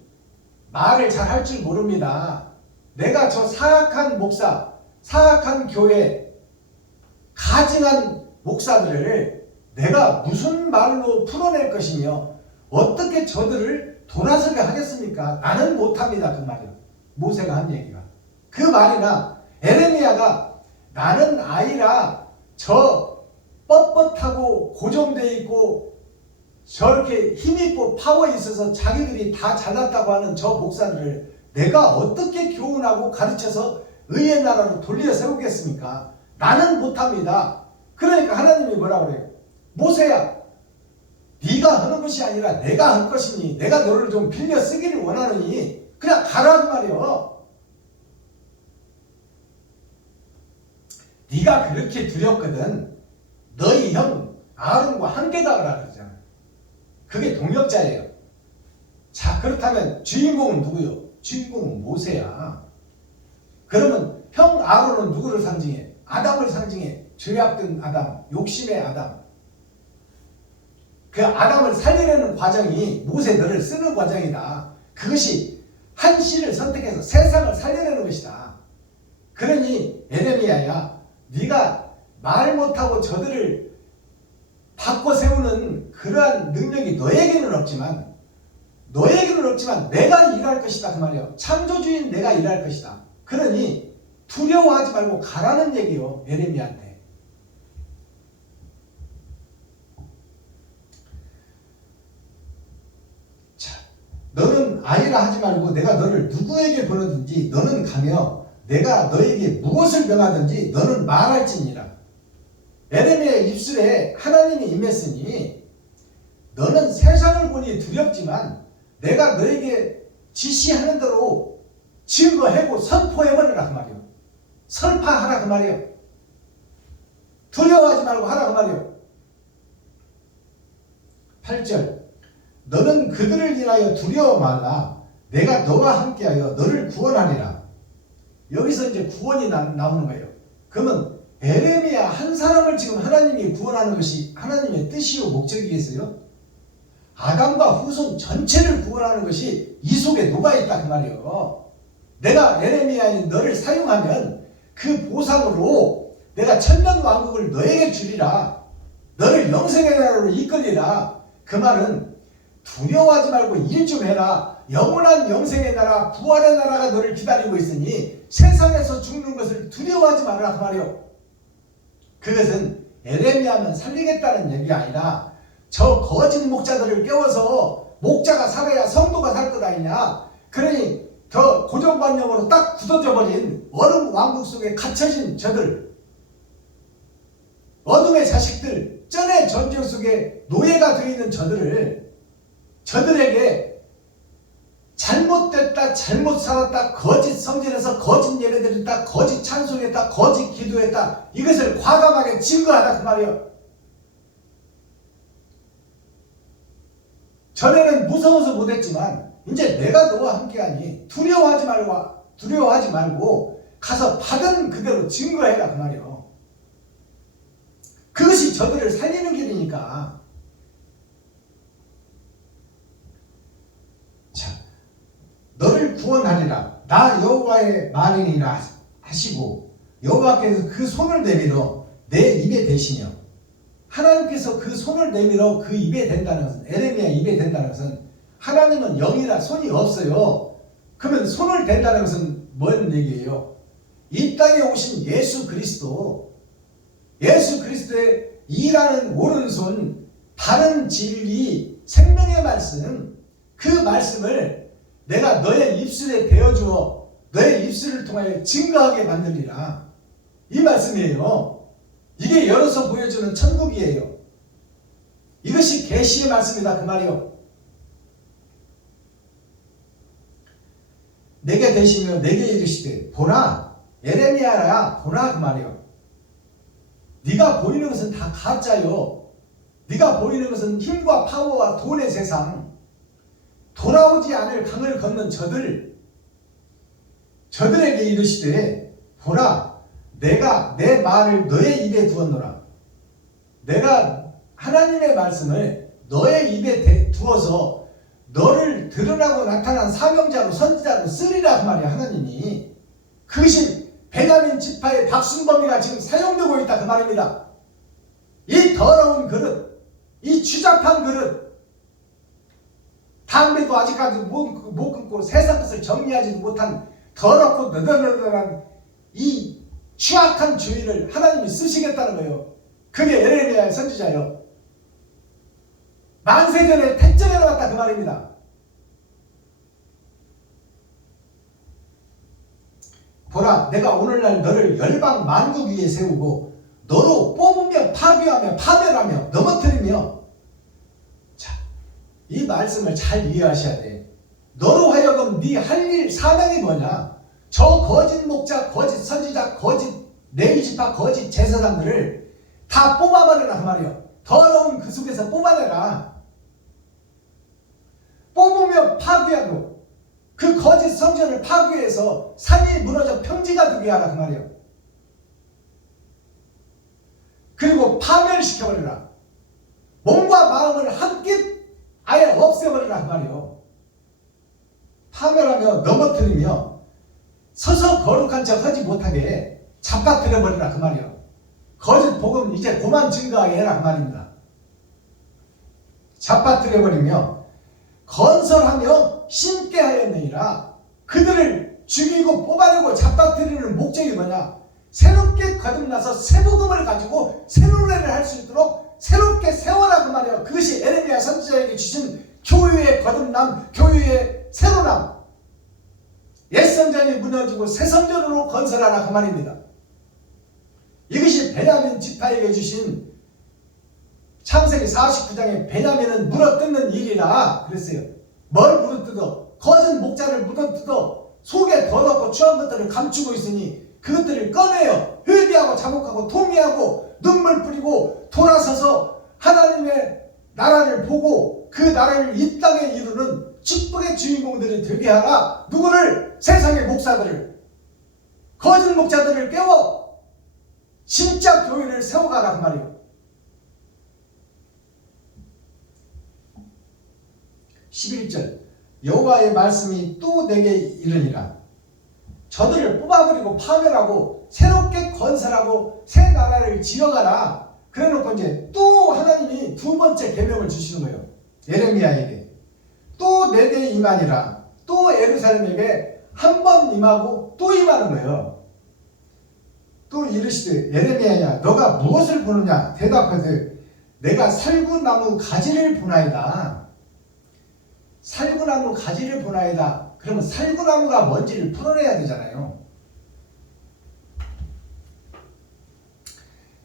말을 잘 할 줄 모릅니다. 내가 저 사악한 목사, 사악한 교회, 가증한 목사들을 내가 무슨 말로 풀어낼 것이며 어떻게 저들을 돌아서게 하겠습니까? 나는 못합니다, 그 말이요. 모세가 한 얘기가. 그 말이나 에레미야가 나는 아니라 저 뻣뻣하고 고정되어 있고 저렇게 힘있고 파워 있어서 자기들이 다 잘났다고 하는 저 목사들을 내가 어떻게 교훈하고 가르쳐서 의의 나라로 돌려 세우겠습니까? 나는 못합니다. 그러니까 하나님이 뭐라고 그래요? 모세야, 네가 하는 것이 아니라 내가 할 것이니 내가 너를 좀 빌려 쓰기를 원하느니 그냥 가라고 말이요. 네가 그렇게 두렵거든 너희 형 아론과 함께 가라 그러잖아. 그게 동역자예요. 자, 그렇다면 주인공은 누구요? 주인공은 모세야. 그러면 형 아론은 누구를 상징해? 아담을 상징해. 죄악된 아담, 욕심의 아담. 그 아담을 살리려는 과정이 모세 너를 쓰는 과정이다. 그것이 한 씨를 선택해서 세상을 살려내는 것이다. 그러니 에레미야야, 네가 말 못하고 저들을 바꿔 세우는 그러한 능력이 너에게는 없지만 내가 일할 것이다, 그 말이에요. 창조주인 내가 일할 것이다. 그러니 두려워하지 말고 가라는 얘기요, 에레미야한테. 자, 너는 아니라 하지 말고 내가 너를 누구에게 보내든지 너는 가며 내가 너에게 무엇을 명하든지 너는 말할지니라. 에레미야의 입술에 하나님이 임했으니 너는 세상을 보니 두렵지만 내가 너에게 지시하는 대로 증거하고 선포해버리라 그 말이에요. 설파하라 그 말이에요. 두려워하지 말고 하라 그 말이에요. 8절 너는 그들을 인하여 두려워 말라. 내가 너와 함께하여 너를 구원하리라. 여기서 이제 구원이 나오는 거예요. 그러면 에레미야 한 사람을 지금 하나님이 구원하는 것이 하나님의 뜻이요 목적이겠어요? 아담과 후손 전체를 구원하는 것이 이 속에 녹아있다 그 말이에요. 내가 에레미야인 너를 사용하면 그 보상으로 내가 천년왕국을 너에게 주리라. 너를 영생의 나라로 이끌리라. 그 말은 두려워하지 말고 일 좀 해라. 영원한 영생의 나라, 부활의 나라가 너를 기다리고 있으니 세상에서 죽는 것을 두려워하지 말아라 그 말이에요. 그것은 에레미야만 살리겠다는 얘기가 아니라 저 거짓 목자들을 깨워서 목자가 살아야 성도가 살 것 아니냐. 그러니 저 고정관념으로 딱 굳어져 버린 얼음 왕국 속에 갇혀진 저들, 어둠의 자식들, 전의 전쟁 속에 노예가 되어 있는 저들에게 잘못됐다, 잘못 살았다, 거짓 성전에서 거짓 예배드렸다, 거짓 찬송했다, 거짓 기도했다, 이것을 과감하게 증거하다 그 말이에요. 전에는 무서워서 못했지만 이제 내가 너와 함께하니 두려워하지 말고 가서 받은 그대로 증거해라 그 말이에요. 그것이 저들을 살리는 길이니까. 자, 너를 구원하리라 나 여호와의 말이니라 하시고 여호와께서 그 손을 내밀어 내 입에 대시며, 하나님께서 그 손을 내밀어 그 입에 댄다는 것은, 에레미야 입에 댄다는 것은 하나님은 영이라 손이 없어요. 그러면 손을 댄다는 것은 뭔 얘기예요? 이 땅에 오신 예수 그리스도의 일하는 오른손, 바른 진리, 생명의 말씀, 그 말씀을 내가 너의 입술에 대어주어 너의 입술을 통하여 증거하게 만들리라, 이 말씀이에요. 이게 열어서 보여주는 천국이에요. 이것이 계시의 말씀이다 그 말이요. 내게 대시며 내게 이르시되 보라, 에레미야야 보라 그 말이요. 네가 보이는 것은 다 가짜요. 네가 보이는 것은 힘과 파워와 돈의 세상, 돌아오지 않을 강을 걷는 저들에게 이르시되 보라, 내가 내 말을 너의 입에 두었노라. 내가 하나님의 말씀을 너의 입에 두어서 너를 드러나고 나타난 사명자로 선지자로 쓰리라 그 말이야 하나님이. 그것이 베냐민 지파의 박순범이가 지금 사용되고 있다 그 말입니다. 이 더러운 그릇, 이 추잡한 그릇, 담배도 아직까지 못 끊고 세상 것을 정리하지도 못한 더럽고 너덜너덜한 이 취약한 주의를 하나님이 쓰시겠다는 거예요. 그게 에레미야의 선지자예요. 만세전에 택정해 나왔다 그 말입니다. 보라, 내가 오늘날 너를 열방 만국 위에 세우고 너로 뽑으며 파괴하며 파멸하며 넘어뜨리며. 자, 이 말씀을 잘 이해하셔야 돼. 너로 하여금 네 할 일 사명이 뭐냐? 저 거짓 목자, 거짓 선지자, 거짓 레위지파, 거짓 제사장들을 다 뽑아버려라 그 말이에요. 더러운 그 속에서 뽑아내라. 뽑으며 파괴하고 그 거짓 성전을 파괴해서 산이 무너져 평지가 되게 하라 그 말이에요. 그리고 파멸시켜버리라. 몸과 마음을 함께 아예 없애버리라 그 말이에요. 파멸하며 넘어뜨리며 서서 거룩한 척 하지 못하게 잡아뜨려버리라 그 말이에요. 거짓 복음 이제 그만 증거하게 해라 그 말입니다. 잡아뜨려버리며 건설하며 심게 하였느니라. 그들을 죽이고 뽑아내고 잡아뜨리는 목적이 뭐냐? 새롭게 거듭나서 새 복음을 가지고 새 노래를 할 수 있도록 새롭게 세워라 그 말이에요. 그것이 에레미야 선지자에게 주신 교회의 거듭남, 교회의 새로남. 옛 성전이 무너지고 새 성전으로 건설하라 그 말입니다. 이것이 베냐민 지파에게 주신 창세기 49장에 베냐민은 물어뜯는 일이라 그랬어요. 뭘 물어뜯어? 거짓 목자를 물어뜯어 속에 더럽고 추한 것들을 감추고 있으니 그것들을 꺼내요. 회개하고 자복하고 통회하고 눈물 뿌리고 돌아서서 하나님의 나라를 보고 그 나라를 이 땅에 이루는 축복의 주인공들이 되게 하라. 누구를? 세상의 목사들을, 거짓 목자들을 깨워 진짜 교회를 세워가라 그 말이에요. 11절 여호와의 말씀이 또 내게 이르니라. 저들을 뽑아버리고 파멸하고 새롭게 건설하고 새 나라를 지어가라. 그래놓고 이제 또 하나님이 두 번째 계명을 주시는 거예요. 예레미야에게 또 내게 임하니라. 또 예루살렘에게 한 번 임하고 또 임하는 거예요. 또 이르시되 예레미야야 너가 무엇을 보느냐? 대답하되 내가 살구나무 가지를 보나이다. 살구나무 가지를 보나이다. 그러면 살구나무가 뭔지를 풀어내야 되잖아요.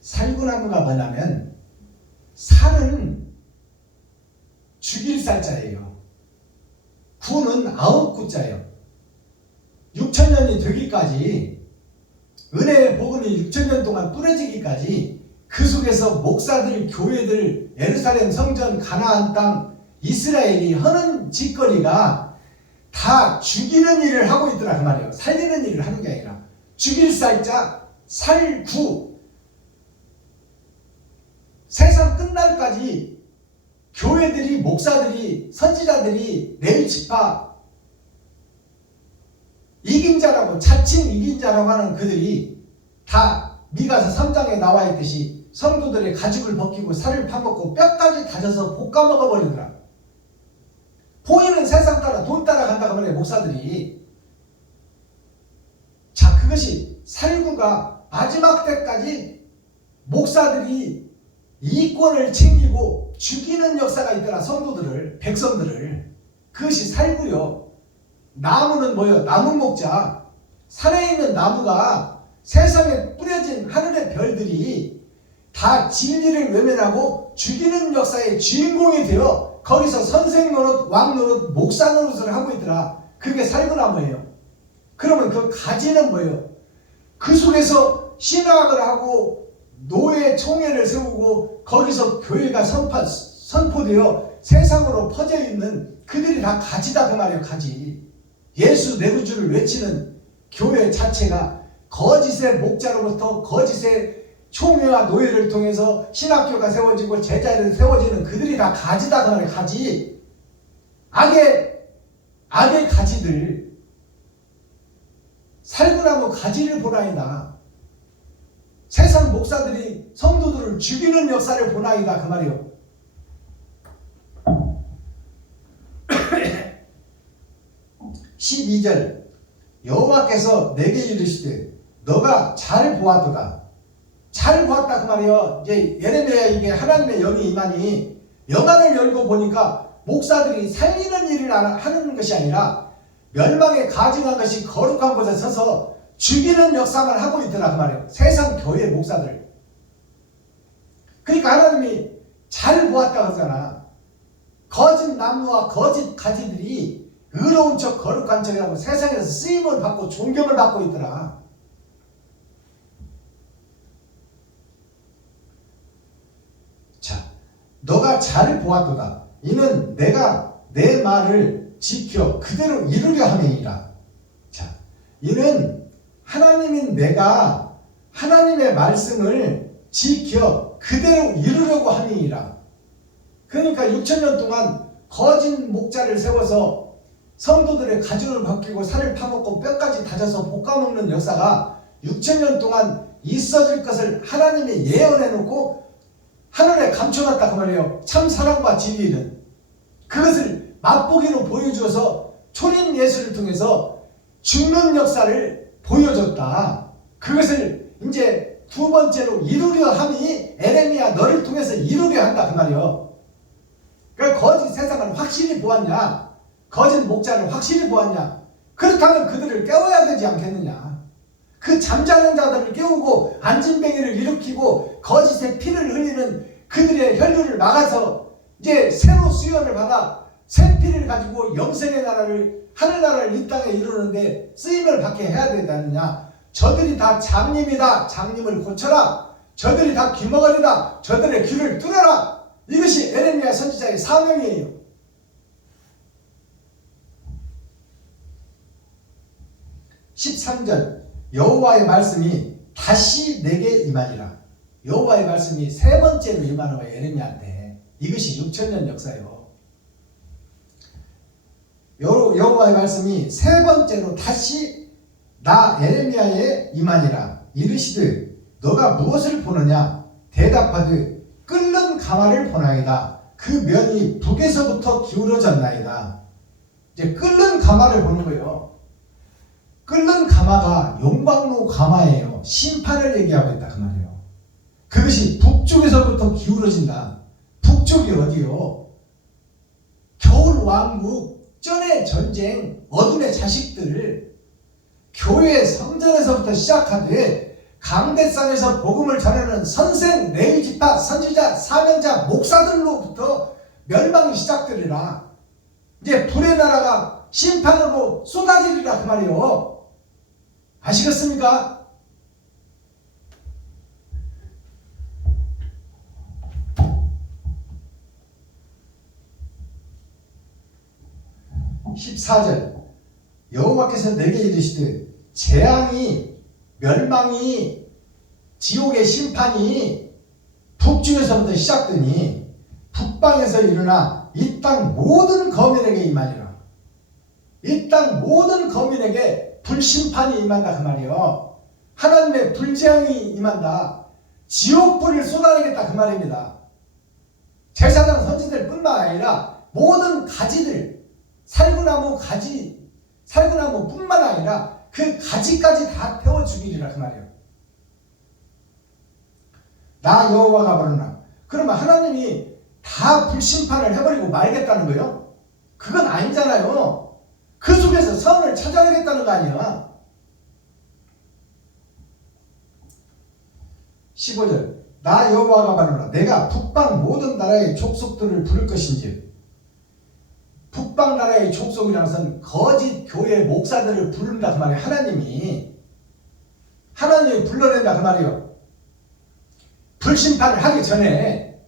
살구나무가 뭐냐면 살은 죽일 살자예요. 구는 9구자예요. 6천년이 되기까지 은혜의 복음이 6천년 동안 뿌려지기까지 그 속에서 목사들, 교회들, 예루살렘 성전, 가나안 땅, 이스라엘이 하는 짓거리가 다 죽이는 일을 하고 있더라 그 말이에요. 살리는 일을 하는 게 아니라 죽일 살자, 살구. 세상 끝날까지 교회들이, 목사들이, 선지자들이, 레위지파 이긴 자라고, 자칭 이긴 자라고 하는 그들이 다 미가서 3장에 나와 있듯이 성도들의 가죽을 벗기고 살을 파먹고 뼈까지 다져서 볶아 먹어버리더라. 보이는 세상 따라 돈 따라간다고 말해 목사들이. 자, 그것이 살구가 마지막 때까지 목사들이 이권을 챙기고 죽이는 역사가 있더라. 성도들을, 백성들을. 그것이 살구요. 나무는 뭐예요? 나무 목자. 산에 있는 나무가 세상에 뿌려진 하늘의 별들이 다 진리를 외면하고 죽이는 역사의 주인공이 되어 거기서 선생 노릇, 왕 노릇, 목사 노릇을 하고 있더라. 그게 살구나무예요. 그러면 그 가지는 뭐예요? 그 속에서 신학을 하고 노예 총회를 세우고 거기서 교회가 선포되어 세상으로 퍼져 있는 그들이 다 가지다 그 말이에요. 가지. 예수 내 구주를 외치는 교회 자체가 거짓의 목자로부터 거짓의 총회와 노예를 통해서 신학교가 세워지고 제자들이 세워지는 그들이 다 가지다 그 말이에요. 가지. 악의 가지들. 살구나무 가지를 보나이다. 세상 목사들이 성도들을 죽이는 역사를 보나이다 그 말이에요. (12절) 여호와께서 내게 이르시되 너가 잘 보았도다. 잘 보았다 그 말이에요. 이제 예레미야에게 하나님의 영이 임하니 영안을 열고 보니까 목사들이 살리는 일을 하는 것이 아니라 멸망에 가증한 것이 거룩한 곳에 서서 죽이는 역사만 하고 있더라 그 말이에요. 세상 교회 목사들. 그러니까 하나님이 잘 보았다 그러잖아. 거짓 나무와 거짓 가지들이 의로운 척 거룩한 척이라고 세상에서 쓰임을 받고 존경을 받고 있더라. 자, 너가 잘 보았도다. 이는 내가 내 말을 지켜 그대로 이루려 함이니라. 자, 이는 하나님인 내가 하나님의 말씀을 지켜 그대로 이루려고 함이니라. 그러니까 6천년 동안 거짓 목자를 세워서 성도들의 가죽을 벗기고 살을 파먹고 뼈까지 다져서 볶아먹는 역사가 6천년 동안 있어질 것을 하나님이 예언해놓고 하늘에 감춰놨다 그 말이에요. 참 사랑과 진리는. 그것을 맛보기로 보여주어서 초림 예수를 통해서 죽는 역사를 보여줬다. 그것을 이제 두 번째로 이루려 함이 에레미야 너를 통해서 이루려 한다 그 말이에요. 그러니까 거짓 세상을 확실히 보았냐? 거짓 목자를 확실히 보았냐? 그렇다면 그들을 깨워야 되지 않겠느냐? 그 잠자는 자들을 깨우고 안진뱅이를 일으키고 거짓의 피를 흘리는 그들의 혈류를 막아서 이제 새로 수혈을 받아 새 피를 가지고 영생의 나라를 하늘나라를 이 땅에 이루는데 쓰임을 받게 해야 되지 않느냐? 저들이 다 장님이다. 장님을 고쳐라. 저들이 다 귀머거리다. 저들의 귀를 뚫어라. 이것이 에레미야 선지자의 사명이에요. (13절) 여호와의 말씀이 다시 내게 임하니라. 여호와의 말씀이 세 번째로 임하는 거예요. 에레미야한테. 이것이 6천년 역사예요. 여호와의 말씀이 세 번째로 다시 나 에레미야에 임하니라. 이르시되 너가 무엇을 보느냐? 대답하되 끓는 가마를 보나이다. 그 면이 북에서부터 기울어졌나이다. 이제 끓는 가마를 보는 거예요. 끓는 가마가 용광로 가마예요. 심판을 얘기하고 있다 그 말이에요. 그것이 북쪽에서부터 기울어진다. 북쪽이 어디요? 겨울 왕국, 전의 전쟁, 어둠의 자식들, 교회 성전에서부터 시작하되 강대상에서 복음을 전하는 선생, 레위지파, 선지자, 사명자, 목사들로부터 멸망이 시작되리라. 이제 불의 나라가 심판으로 쏟아지리라 그 말이요. 아시겠습니까? (14절) 여호와께서 내게 이르시되 재앙이 멸망이 지옥의 심판이 북중에서부터 시작되니 북방에서 일어나 이 땅 모든 거민에게 임하리라. 이 땅 모든 거민에게 불심판이 임한다 그 말이요. 하나님의 불재앙이 임한다. 지옥불을 쏟아내겠다 그 말입니다. 제사장 선지들 뿐만 아니라 모든 가지들, 살구나무 가지, 살구나무 뿐만 아니라 그 가지까지 다 태워 죽이리라 그 말이에요. 나 여호와가 부르나. 그러면 하나님이 다 불심판을 해버리고 말겠다는 거예요? 그건 아니잖아요. 그 속에서 선을 찾아내겠다는 거 아니야. 15절 나 여호와가 바르노라. 내가 북방 모든 나라의 족속들을 부를 것인지. 북방 나라의 족속이라는 것은 거짓 교회 목사들을 부른다 그 말이에요. 하나님이 불러낸다 그 말이에요. 불심판을 하기 전에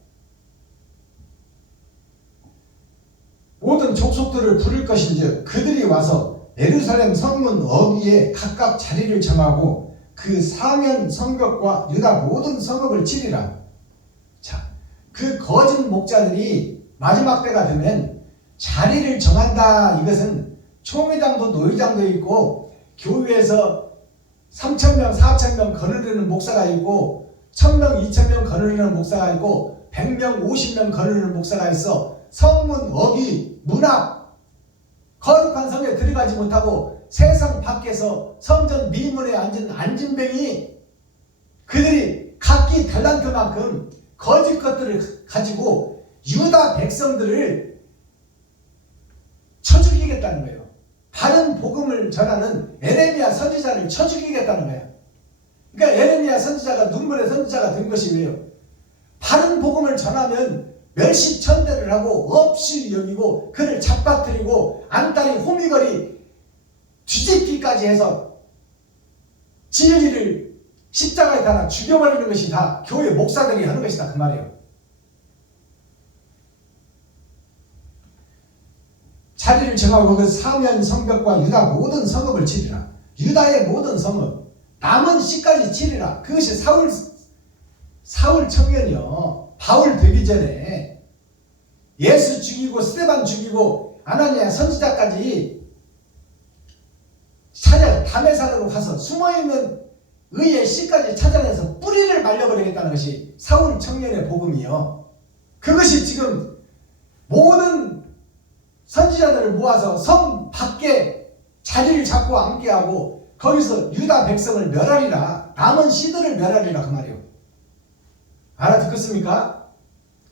모든 족속들을 부를 것인지 그들이 와서 예루살렘 성문 어귀에 각각 자리를 정하고 그 사면 성벽과 유다 모든 성읍을 치리라. 자, 그 거짓 목자들이 마지막 때가 되면 자리를 정한다. 이것은 총회장도 노회장도 있고 교회에서 3,000명 4,000명 거느리는 목사가 있고 1,000명 2,000명 거느리는 목사가 있고 100명 50명 거느리는 목사가 있어. 성문 어귀 문 앞 거룩한 성에 들어가지 못하고 세상 밖에서 성전 미문에 앉은 안진뱅이 그들이 각기 달란트만큼 거짓 것들을 가지고 유다 백성들을 쳐 죽이겠다는 거예요. 바른 복음을 전하는 에레미야 선지자를 쳐 죽이겠다는 거예요. 그러니까 에레미야 선지자가 눈물의 선지자가 된 것이 왜요? 바른 복음을 전하면 멸시천대를 하고 없이 여기고 그를 잡아뜨리고 안달이 호미거리 뒤집기까지 해서 진리를 십자가에 달아 죽여버리는 것이 다 교회 목사들이 하는 것이다 그 말이에요. 자리를 정하고 그 사면 성벽과 유다 모든 성읍을 치리라. 유다의 모든 성읍 남은 씨까지 치리라. 그것이 사울 청년이요. 바울 되기 전에 예수 죽이고 스데반 죽이고 아나니아 선지자까지 찾아 담에산으로 가서 숨어있는 의의 씨까지 찾아내서 뿌리를 말려버리겠다는 것이 사울 청년의 복음이요. 그것이 지금 모든 선지자들을 모아서 성 밖에 자리를 잡고 앉게 하고 거기서 유다 백성을 멸하리라. 남은 씨들을 멸하리라 그 말이에요. 알아듣겠습니까?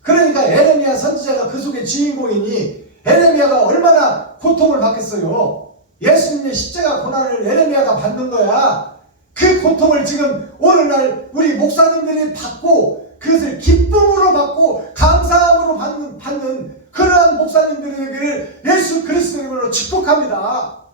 그러니까 에레미야 선지자가 그 속의 주인공이니 에레미야가 얼마나 고통을 받겠어요. 예수님의 십자가 고난을 에레미야가 받는 거야. 그 고통을 지금 오늘날 우리 목사님들이 받고 그것을 기쁨으로 받고 감사함으로 받는 그러한 목사님들에게 예수 그리스도의 이름으로 축복합니다.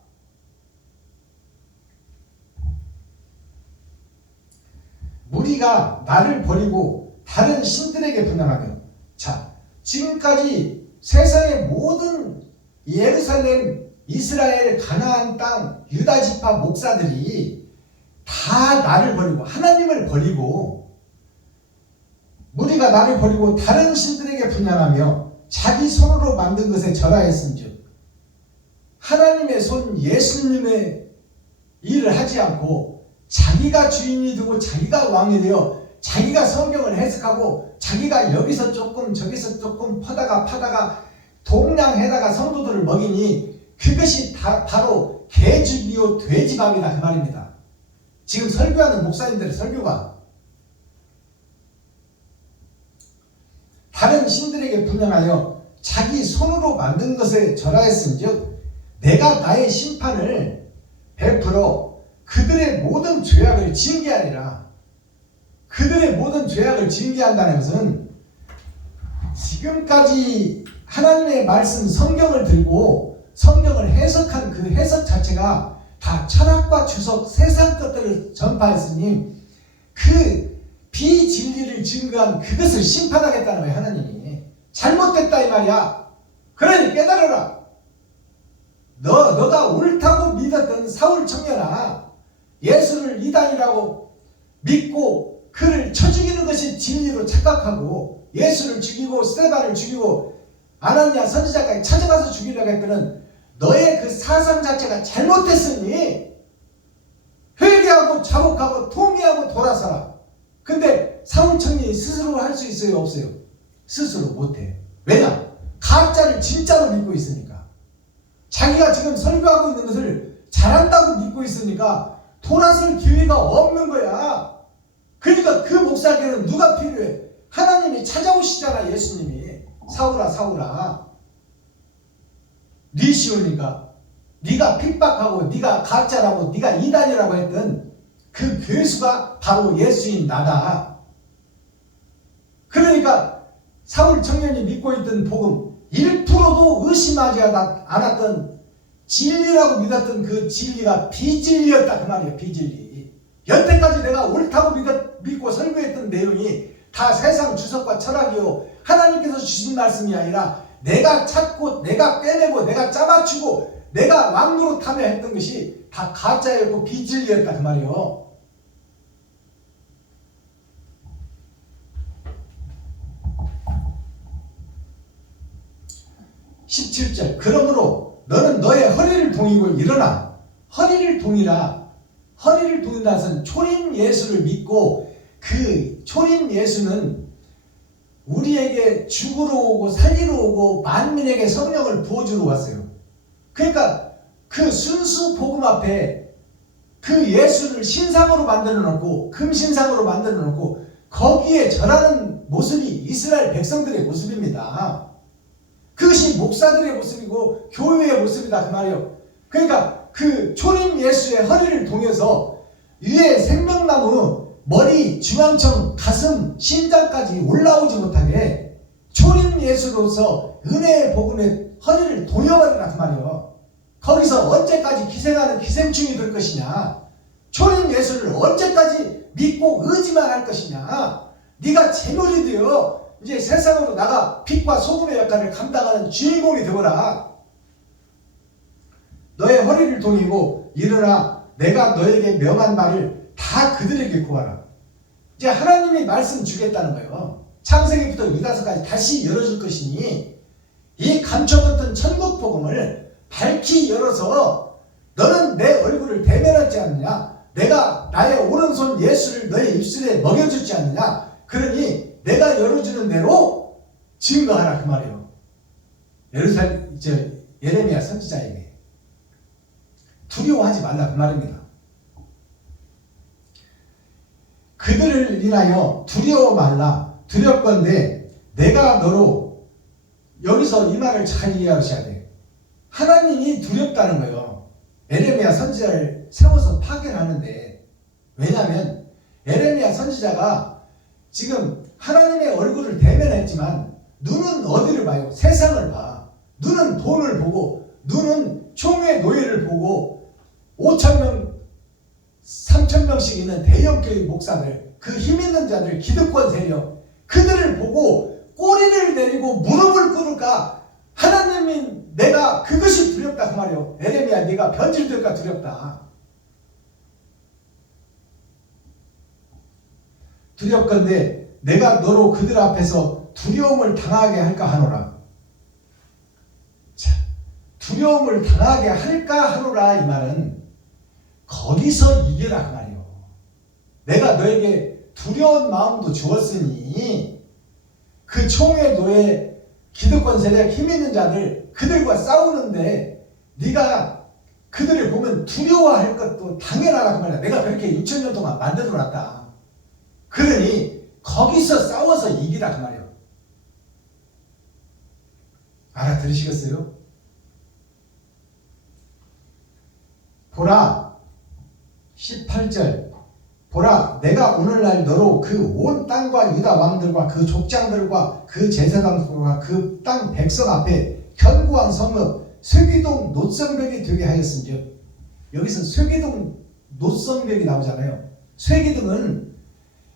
무리가 나를 버리고 다른 신들에게 분양하며. 자, 지금까지 세상의 모든 예루살렘, 이스라엘, 가나안 땅, 유다 지파 목사들이 다 나를 버리고 하나님을 버리고 무리가 나를 버리고 다른 신들에게 분양하며 자기 손으로 만든 것에 절하였은즉 하나님의 손 예수님의 일을 하지 않고 자기가 주인이 되고 자기가 왕이 되어 자기가 성경을 해석하고 자기가 여기서 조금 저기서 조금 파다가 동량해다가 성도들을 먹이니 그것이 바로 개죽이요 돼지밥이다 그 말입니다. 지금 설교하는 목사님들의 설교가 다른 신들에게 분양하여 자기 손으로 만든 것에 절하였은즉 내가 나의 심판을 베풀어 그들의 모든 죄악을 징계하리라. 그들의 모든 죄악을 징계한다는 것은 지금까지 하나님의 말씀 성경을 들고 성경을 해석한 그 해석 자체가 다 철학과 주석 세상 것들을 전파했으니 그 비진리를 증거한 그것을 심판하겠다는 거예요. 하나님이 잘못됐다 이 말이야. 그러니 깨달아라. 너가 옳다고 믿었던 사울 청년아, 예수를 이단이라고 믿고 그를 쳐 죽이는 것이 진리로 착각하고 예수를 죽이고 스데반을 죽이고 아나니아 선지자까지 찾아가서 죽이려고 했더니 너의 그 사상 자체가 잘못됐으니 회개하고 자복하고 통회하고 돌아서라. 근데 사울 청년이 스스로 할 수 있어요? 없어요? 스스로 못해. 왜냐? 가짜를 진짜로 믿고 있으니까. 자기가 지금 설교하고 있는 것을 잘한다고 믿고 있으니까 돌아설 기회가 없는 거야. 그러니까 그 목사에게는 누가 필요해? 하나님이 찾아오시잖아. 예수님이. 사울아 사울아, 네 시오니까 네가 핍박하고 네가 가짜라고 네가 이단이라고 했던 그 괴수가 바로 예수인 나다. 그러니까 사울 청년이 믿고 있던 복음 1%도 의심하지 않았던 진리라고 믿었던 그 진리가 비진리였다 그 말이에요. 비진리. 여태까지 내가 옳다고 믿고 설교했던 내용이 다 세상 주석과 철학이요 하나님께서 주신 말씀이 아니라 내가 찾고 내가 빼내고 내가 짜맞추고 내가 왕노릇하며 했던 것이 다 가짜였고 비진리였다 그 말이에요. (17절) 그러므로 너는 너의 허리를 동이고 일어나. 허리를 동이라. 허리를 동인다는 것은 초림 예수를 믿고 그 초림 예수는 우리에게 죽으러 오고 살리러 오고 만민에게 성령을 부어주러 왔어요. 그러니까 그 순수 복음 앞에 그 예수를 신상으로 만들어 놓고 금신상으로 만들어 놓고 거기에 절하는 모습이 이스라엘 백성들의 모습입니다. 그것이 목사들의 모습이고 교회의 모습이다 그 말이에요. 그러니까 그 초림 예수의 허리를 동여서 위에 생명나무 머리, 중앙청, 가슴, 심장까지 올라오지 못하게 초림 예수로서 은혜의 복음의 허리를 동여버리라 그 말이에요. 거기서 언제까지 기생하는 기생충이 될 것이냐, 초림 예수를 언제까지 믿고 의지만 할 것이냐, 네가 제물이 되어 이제 세상으로 나가 빛과 소금의 역할을 감당하는 주인공이 되거라. 너의 허리를 동이고 일어나. 내가 너에게 명한 말을 다 그들에게 구하라. 이제 하나님이 말씀 주겠다는 거예요. 창세기부터 유다서까지 다시 열어줄 것이니 이 감춰뒀던 천국 복음을 밝히 열어서 너는 내 얼굴을 대면하지 않느냐, 내가 나의 오른손 예수를 너의 입술에 먹여주지 않느냐, 그러니 내가 열어주는 대로 증거하라 그 말이에요. 예레미야 선지자에게 두려워하지 말라 그 말입니다. 그들을 인하여 두려워 말라. 두렵건대 내가 너로, 여기서 이 말을 잘 이해하셔야 돼요. 하나님이 두렵다는 거예요. 예레미야 선지자를 세워서 파견하는데, 왜냐하면 예레미야 선지자가 지금 하나님의 얼굴을 대면했지만 눈은 어디를 봐요? 세상을 봐. 눈은 돈을 보고, 눈은 총회 노예를 보고 5,000명 3,000명씩 있는 대형교회 목사들, 그 힘있는 자들, 기득권 세력, 그들을 보고 꼬리를 내리고 무릎을 꿇을까? 하나님이 내가 그것이 두렵다 그 말이에요. 예레미야 네가 변질될까 두렵다. 두렵건대 내가 너로 그들 앞에서 두려움을 당하게 할까 하노라. 자, 두려움을 당하게 할까 하노라 이 말은 거기서 이겨라 그 말이에요. 내가 너에게 두려운 마음도 주었으니 그 총회 노예 기득권 세력 힘 있는 자들 그들과 싸우는데 네가 그들을 보면 두려워할 것도 당연하라 그 말이야. 내가 그렇게 6,000년 동안 만들어놨다. 그러니 거기서 싸워서 이기라 그 말이에요. 알아들으시겠어요? 보라 18절 보라 내가 오늘날 너로 그 온 땅과 유다 왕들과 그 족장들과 그 제사장들과 그 땅 백성 앞에 견고한 성읍 쇠기둥 노성벽이 되게 하였은즉, 여기서 쇠기둥 노성벽이 나오잖아요. 쇠기둥은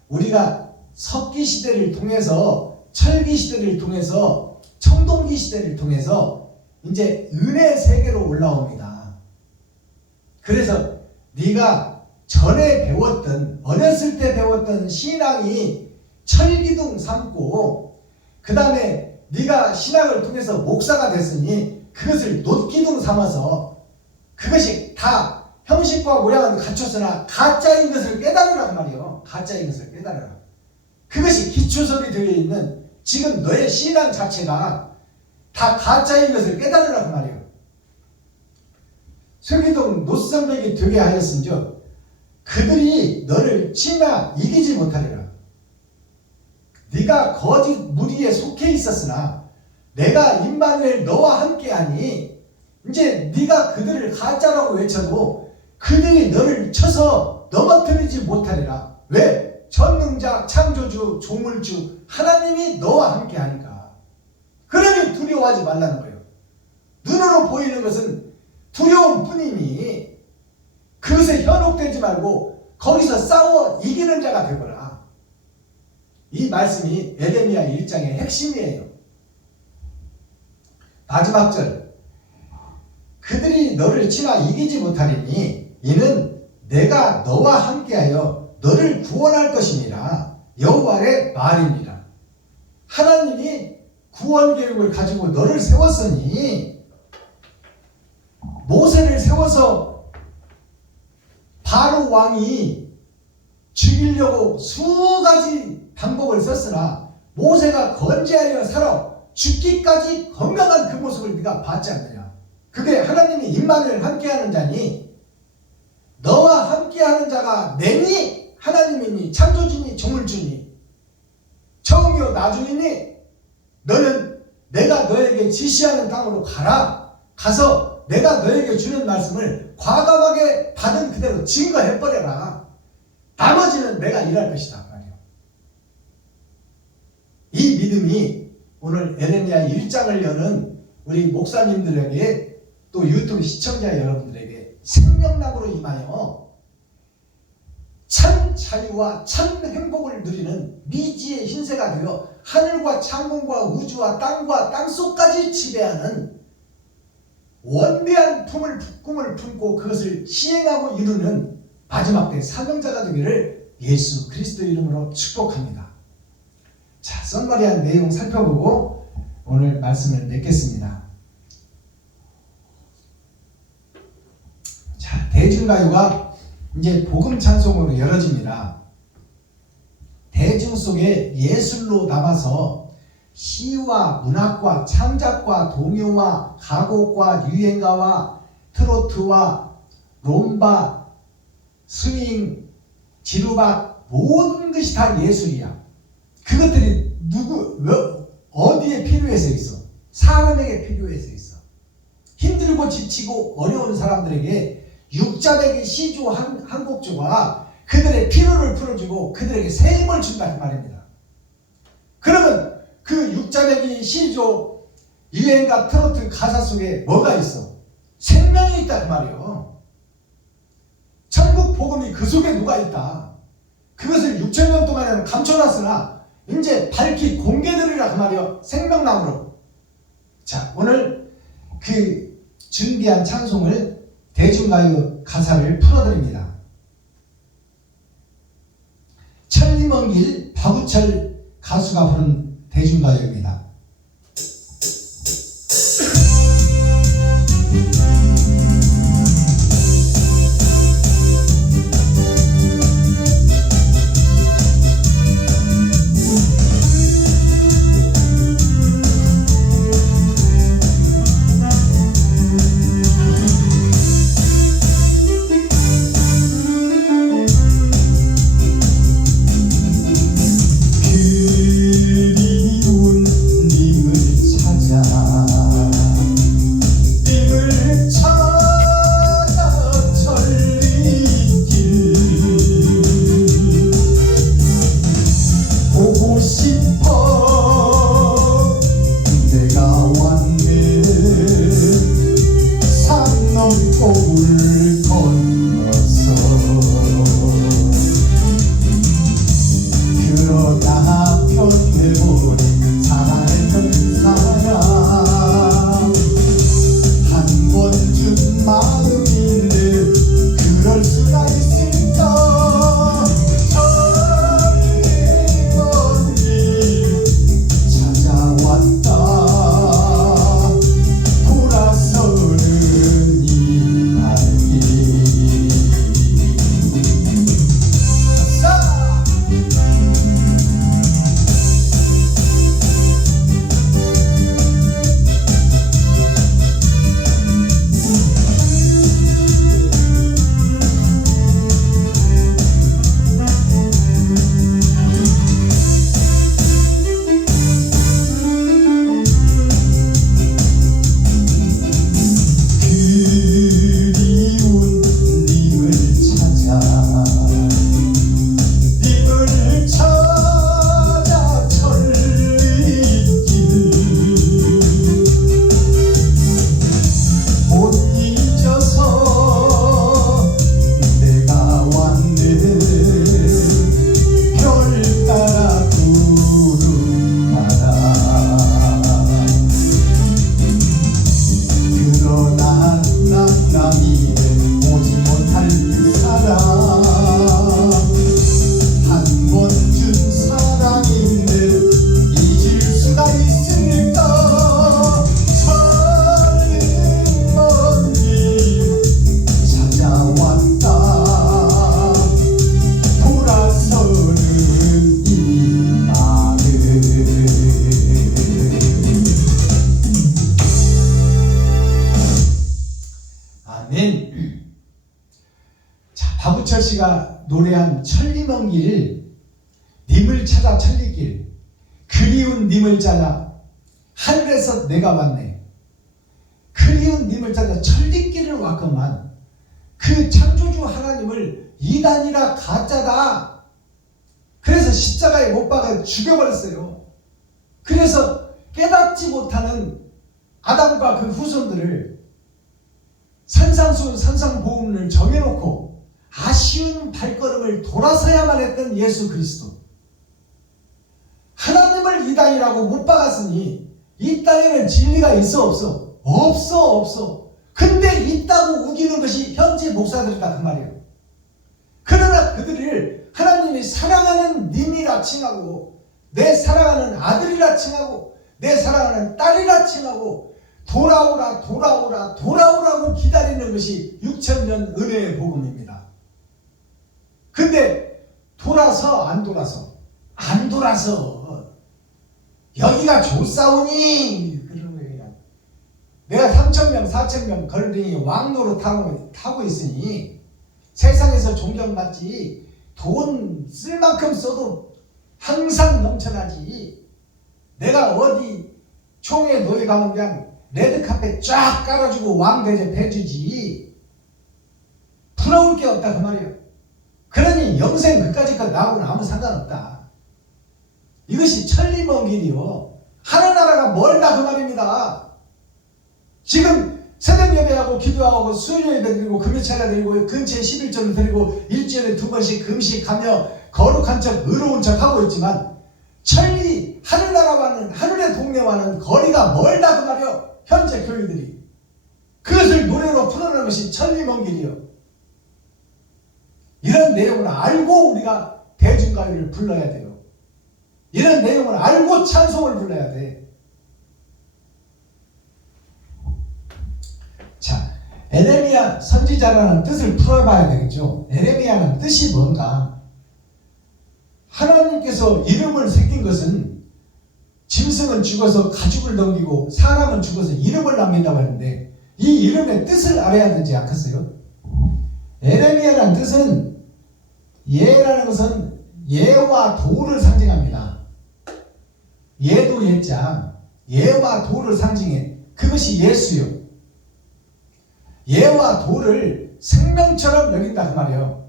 우리가 석기 시대를 통해서 철기 시대를 통해서 청동기 시대를 통해서 이제 은혜 세계로 올라옵니다. 그래서 네가 전에 배웠던 어렸을 때 배웠던 신앙이 철기둥 삼고, 그 다음에 네가 신앙을 통해서 목사가 됐으니 그것을 놋기둥 삼아서, 그것이 다 형식과 모양은 갖췄으나 가짜인 것을 깨달으란 말이에요. 가짜인 것을 깨달으라. 그것이 기초석이 되어 있는 지금 너의 신앙 자체가 다 가짜인 것을 깨달으란 말이에요. 쇠기둥 노성벽이 되게 하였은즉 그들이 너를 치나 이기지 못하리라. 네가 거짓 무리에 속해 있었으나 내가 임마누엘 너와 함께하니 이제 네가 그들을 가짜라고 외쳐도 그들이 너를 쳐서 넘어뜨리지 못하리라. 왜? 전능자 창조주 조물주 하나님이 너와 함께하니까. 그러니 두려워하지 말라는 거예요. 눈으로 보이는 것은 두려움 뿐이니 그것에 현혹되지 말고 거기서 싸워 이기는 자가 되거라. 이 말씀이 에레미야 1장의 핵심이에요. 마지막 절, 그들이 너를 치나 이기지 못하리니 이는 내가 너와 함께하여 너를 구원할 것이니라. 여호와의 말입니다. 하나님이 구원 계획을 가지고 너를 세웠으니, 모세를 세워서 바로 왕이 죽이려고 수가지 방법을 썼으나 모세가 건재하여 살아 죽기까지 건강한 그 모습을 네가 봤지 않느냐. 그게 하나님이 임마누엘 함께하는 자니, 너와 함께하는 자가 내니 하나님이니 창조주니 조물주니 처음이요 나중이니 너는 내가 너에게 지시하는 땅으로 가라. 가서 내가 너에게 주는 말씀을 과감하게 받은 그대로 증거해버려라. 나머지는 내가 일할 것이다 말이에요. 이 믿음이 오늘 에레미야 1장을 여는 우리 목사님들에게 또 유튜브 시청자 여러분들에게 생명락으로 임하여 참 자유와 참 행복을 누리는 미지의 신세가 되어 하늘과 창문과 우주와 땅과 땅속까지 지배하는 원대한 꿈을 품고 그것을 시행하고 이루는 마지막 때 사명자가 되기를 예수 그리스도 이름으로 축복합니다. 자, 썬마리한 내용 살펴보고 오늘 말씀을 맺겠습니다. 자, 대중가요가 이제 복음 찬송으로 열어집니다. 대중 속에 예술로 남아서 시와 문학과 창작과 동요와 가곡과 유행가와 트로트와 롬바, 스윙, 지루박 모든 것이 다 예술이야. 그것들이 어디에 필요해서 있어? 사람에게 필요해서 있어. 힘들고 지치고 어려운 사람들에게 육자내기 시조 한 곡조가 그들의 피로를 풀어주고 그들에게 새 힘을 준다는 말입니다. 그러면 그 육자내기 시조 유행가 트로트 가사 속에 뭐가 있어? 생명이 있다 그 말이에요. 천국 복음이 그 속에 누가 있다. 그것을 6,000년 동안에는 감춰놨으나 이제 밝히 공개되리라 그 말이에요. 생명나무로. 자, 오늘 그 준비한 찬송을 대중가요 가사를 풀어드립니다. 천리먼 길 박우철 가수가 부른 대중가요입니다. 씨가 노래한 천리먼 길, 님을 찾아 천리길, 그리운 님을 찾아 하늘에서 내가 왔네. 그리운 님을 찾아 천리길을 왔건만 그 창조주 하나님을 이단이라 가짜다. 그래서 십자가에 못 박아 죽여버렸어요. 그래서 깨닫지 못하는 아담과 그 후손들을 산상수훈 산상보훈을 정해놓고 아쉬운 발걸음을 돌아서야만 했던 예수 그리스도. 하나님을 이단이라고 못 박았으니 이 땅에는 진리가 있어 없어? 없어. 근데 있다고 우기는 것이 현재 목사들이다 그 말이에요. 그러나 그들을 하나님이 사랑하는 님이라 칭하고, 내 사랑하는 아들이라 칭하고, 내 사랑하는 딸이라 칭하고, 돌아오라고 기다리는 것이 6,000년 은혜의 복음입니다. 근데 돌아서 안 돌아서 여기가 좋사오니 그런 거예요. 내가 3,000명 4,000명 걸으니 왕노로 타고 있으니 세상에서 존경받지, 돈 쓸 만큼 써도 항상 넘쳐나지. 내가 어디 총회 노예 가면 그냥 레드카펫 쫙 깔아주고 왕대접 해주지. 부러울 게 없다 그 말이에요. 그러니 영생 그까짓 것 나하고는 아무 상관없다. 이것이 천리먼 길이요. 하늘나라가 멀다 그 말입니다. 지금 새벽 예배하고 기도하고 수요 예배 드리고 금요차례 드리고 근처에 11조를 드리고 일주일에 2번씩 금식하며 거룩한 척 의로운 척 하고 있지만 천리 하늘나라와는 하늘의 동네와는 거리가 멀다 그 말이요. 현재 교회들이 그것을 노래로 풀어내는 것이 천리먼 길이요. 이런 내용을 알고 우리가 대중가요를 불러야 돼요. 이런 내용을 알고 찬송을 불러야 돼. 자, 에레미야 선지자라는 뜻을 풀어봐야 되겠죠. 에레미야는 뜻이 뭔가? 하나님께서 이름을 새긴 것은 짐승은 죽어서 가죽을 넘기고 사람은 죽어서 이름을 남긴다고 하는데 이 이름의 뜻을 알아야 되지 않겠어요? 에레미야라는 뜻은 예라는 것은 예와 도를 상징합니다. 예도 예자, 예와 도를 상징해. 그것이 예수요. 예와 도를 생명처럼 여긴다 그 말이에요.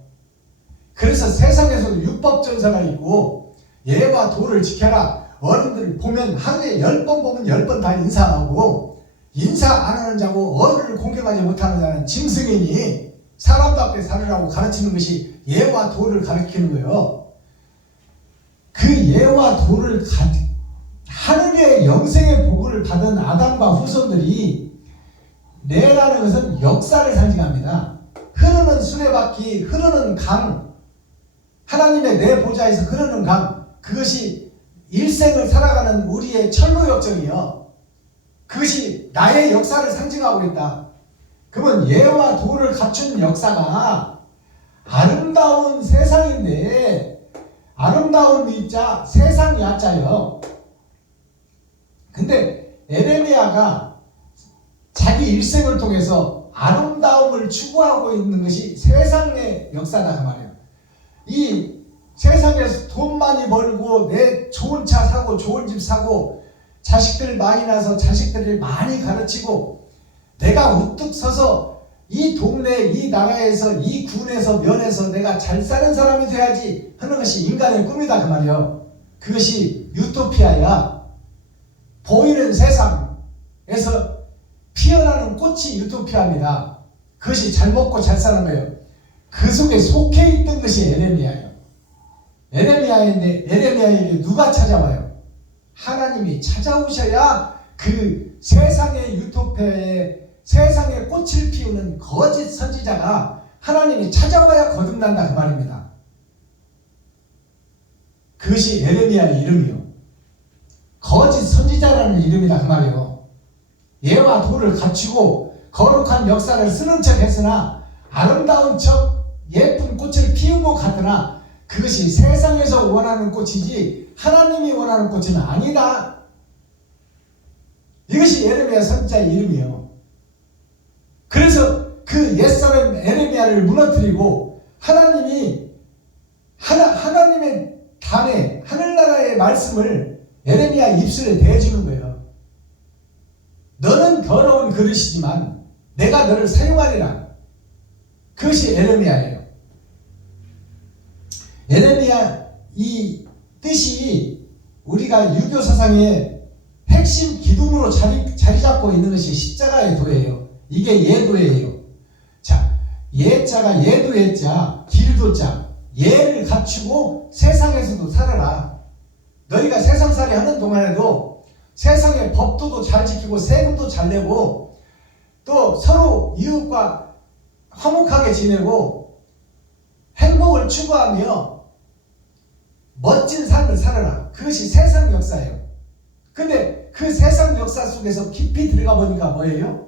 그래서 세상에서도 율법전사가 있고 예와 도를 지켜라. 어른들 보면 하루에 10번 보면 10번 다 인사하고, 인사 안 하는 자고 어른을 공경하지 못하는 자는 짐승이니 사람답게 살으라고 가르치는 것이 예와 도를 가르치는 거예요. 그 예와 도를 하늘의 영생의 복을 받은 아담과 후손들이, 내라는 것은 역사를 상징합니다. 흐르는 수레바퀴, 흐르는 강, 하나님의 내 보좌에서 흐르는 강, 그것이 일생을 살아가는 우리의 철로역정이요. 그것이 나의 역사를 상징하고 있다. 그러면 예와 도를 갖춘 역사가 아름다운 세상인데, 아름다운 이자 세상 야자요. 근데 에레미야가 자기 일생을 통해서 아름다움을 추구하고 있는 것이 세상의 역사다 그 말이에요. 이 세상에서 돈 많이 벌고 내 좋은 차 사고 좋은 집 사고 자식들 많이 낳아서 자식들을 많이 가르치고 내가 우뚝 서서 이 동네 이 나라에서 이 군에서 면에서 내가 잘 사는 사람이 돼야지 하는 것이 인간의 꿈이다 그 말이에요. 그것이 유토피아야. 보이는 세상에서 피어나는 꽃이 유토피아입니다. 그것이 잘 먹고 잘 사는 거예요. 그 속에 속해 있던 것이 에레미야예요. 에레미야에게 누가 찾아와요? 하나님이 찾아오셔야 그 세상의 유토피아에 세상에 꽃을 피우는 거짓 선지자가 하나님이 찾아와야 거듭난다 그 말입니다. 그것이 에레미야의 이름이요. 거짓 선지자라는 이름이다 그 말이에요. 예와 도를 갖추고 거룩한 역사를 쓰는 척 했으나 아름다운 척 예쁜 꽃을 피운 것 같으나 그것이 세상에서 원하는 꽃이지 하나님이 원하는 꽃은 아니다. 이것이 에레미야 선지자의 이름이에요. 그래서 그 옛사람 에레미야를 무너뜨리고 하나님이 하나님의 단에 하늘나라의 말씀을 에레미야 입술에 대주는 거예요. 너는 더러운 그릇이지만 내가 너를 사용하리라. 그것이 에레미야예요. 에레미야 이 뜻이 우리가 유교 사상의 핵심 기둥으로 자리 잡고 있는 것이 십자가의 도예요. 이게 예도예요. 자, 예자가 예도의 자, 길도자, 예를 갖추고 세상에서도 살아라. 너희가 세상살이 하는 동안에도 세상의 법도도 잘 지키고 세금도 잘 내고 또 서로 이웃과 화목하게 지내고 행복을 추구하며 멋진 삶을 살아라. 그것이 세상 역사예요. 근데 그 세상 역사 속에서 깊이 들어가 보니까 뭐예요?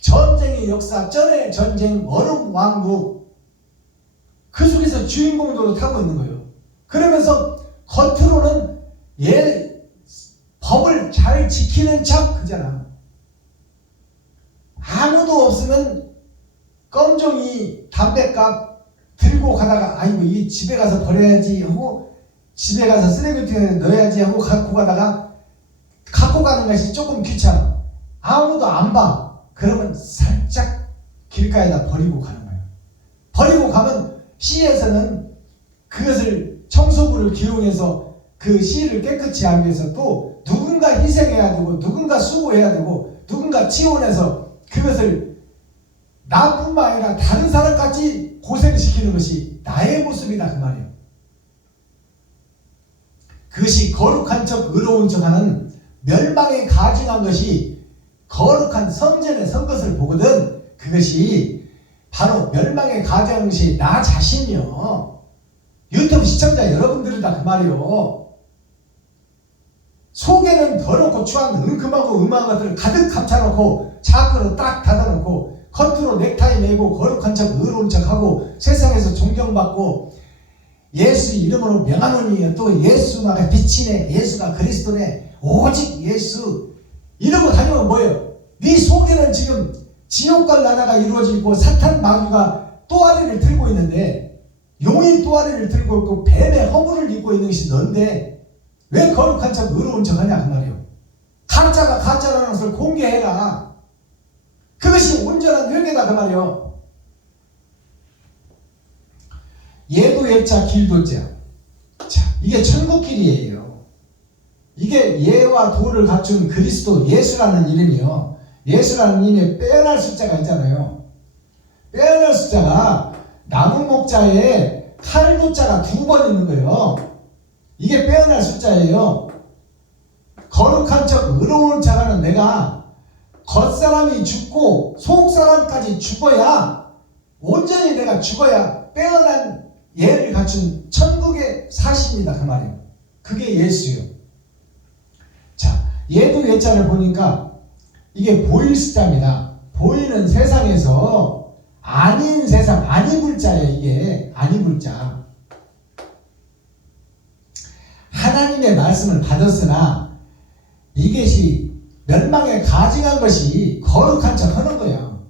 전쟁의 역사, 전의 전쟁, 얼음 왕국, 그 속에서 주인공 노릇하고 있는 거예요. 그러면서 겉으로는 법을 잘 지키는 척 그잖아. 아무도 없으면 껌종이 담뱃값 들고 가다가 아이고 이 집에 가서 버려야지 하고 집에 가서 쓰레기통에 넣어야지 하고 갖고 가다가 갖고 가는 것이 조금 귀찮아. 아무도 안 봐. 그러면 살짝 길가에다 버리고 가는 거예요. 버리고 가면 시에서는 그것을 청소부를 기용해서 그 시를 깨끗이 하기 위해서 또 누군가 희생해야 되고 누군가 수고해야 되고 누군가 지원해서 그것을 나뿐만 아니라 다른 사람까지 고생시키는 것이 나의 모습이다 그 말이에요. 그것이 거룩한 척 의로운 척하는 멸망에 가증한 것이 거룩한 성전에 선 것을 보거든. 그것이 바로 멸망에 가증한 것이 나 자신이요. 유튜브 시청자 여러분들이다 그 말이요. 속에는 더럽고 추한 은큼하고 음한 것들을 가득 감춰놓고 자크로 딱 닫아놓고 겉으로 넥타이 매고 거룩한 척 의로운 척하고 세상에서 존경받고 예수 이름으로 명하노니 또 예수가 빛이네, 예수가 그리스도네, 오직 예수 이러고 다니면 뭐예요? 네 속에는 지금 지옥갈 나라가 이루어지고 사탄 마귀가 또아리를 들고 있는데 용이 또아리를 들고 있고 뱀의 허물을 입고 있는 것이 넌데 왜 거룩한 척 의로운 척 하냐 그 말이에요. 가짜가 가짜라는 것을 공개해라. 그것이 온전한 회개다 그 말이에요. 예도 예자 길도자. 자, 이게 천국길이에요. 이게 예와 도를 갖춘 그리스도 예수라는 이름이요. 예수라는 이름에 빼어날 숫자가 있잖아요. 빼어날 숫자가 나무 목자에 칼도자가 2번 있는 거예요. 이게 빼어날 숫자예요. 거룩한 척 의로운 척하는 내가 겉사람이 죽고 속사람까지 죽어야 온전히 내가 죽어야 빼어난 예를 갖춘 천국의 사십니다 그 말이에요. 그게 예수요. 자, 예도 예자를 보니까 이게 보일 숫자입니다. 보이는 세상에서 아닌 세상, 아니불자예요. 이게 아니불자. 하나님의 말씀을 받았으나 이것이 멸망에 가증한 것이 거룩한 척 하는 거예요.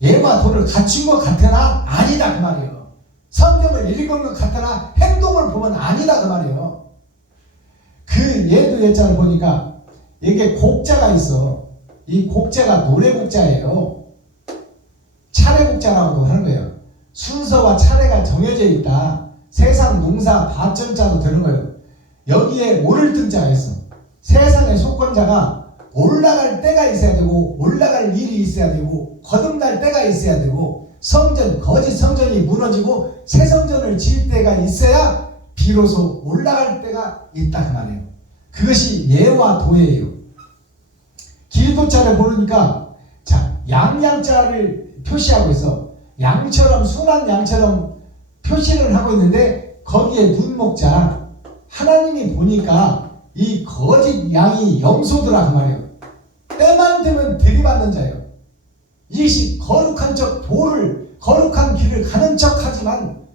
예와 도를 갖춘 것 같으나 아니다 그 말이에요. 성경을 읽은 것 같으나 행동을 보면 아니다 그 말이에요. 그 예도 예자를 보니까 이게 곡자가 있어. 이 곡자가 노래곡자예요. 차례곡자라고도 하는 거예요. 순서와 차례가 정해져 있다. 세상 농사 발전자도 되는 거예요. 여기에 오를 등자가 있어. 세상의 속건자가 올라갈 때가 있어야 되고 올라갈 일이 있어야 되고 거듭날 때가 있어야 되고 성전, 거짓 성전이 무너지고 새 성전을 지을 때가 있어야 비로소 올라갈 때가 있다 그 말이에요. 그것이 예와 도예요. 길도자를 보니까 자, 양양자를 표시하고 있어. 양처럼 순한 양처럼 표시를 하고 있는데 거기에 눈목자 하나님이 보니까 이 거짓 양이 염소더라 그 말이에요. 때만 되면 들이받는 자예요. 이것이 거룩한 척 도를 거룩한 길을 가는 척 하지만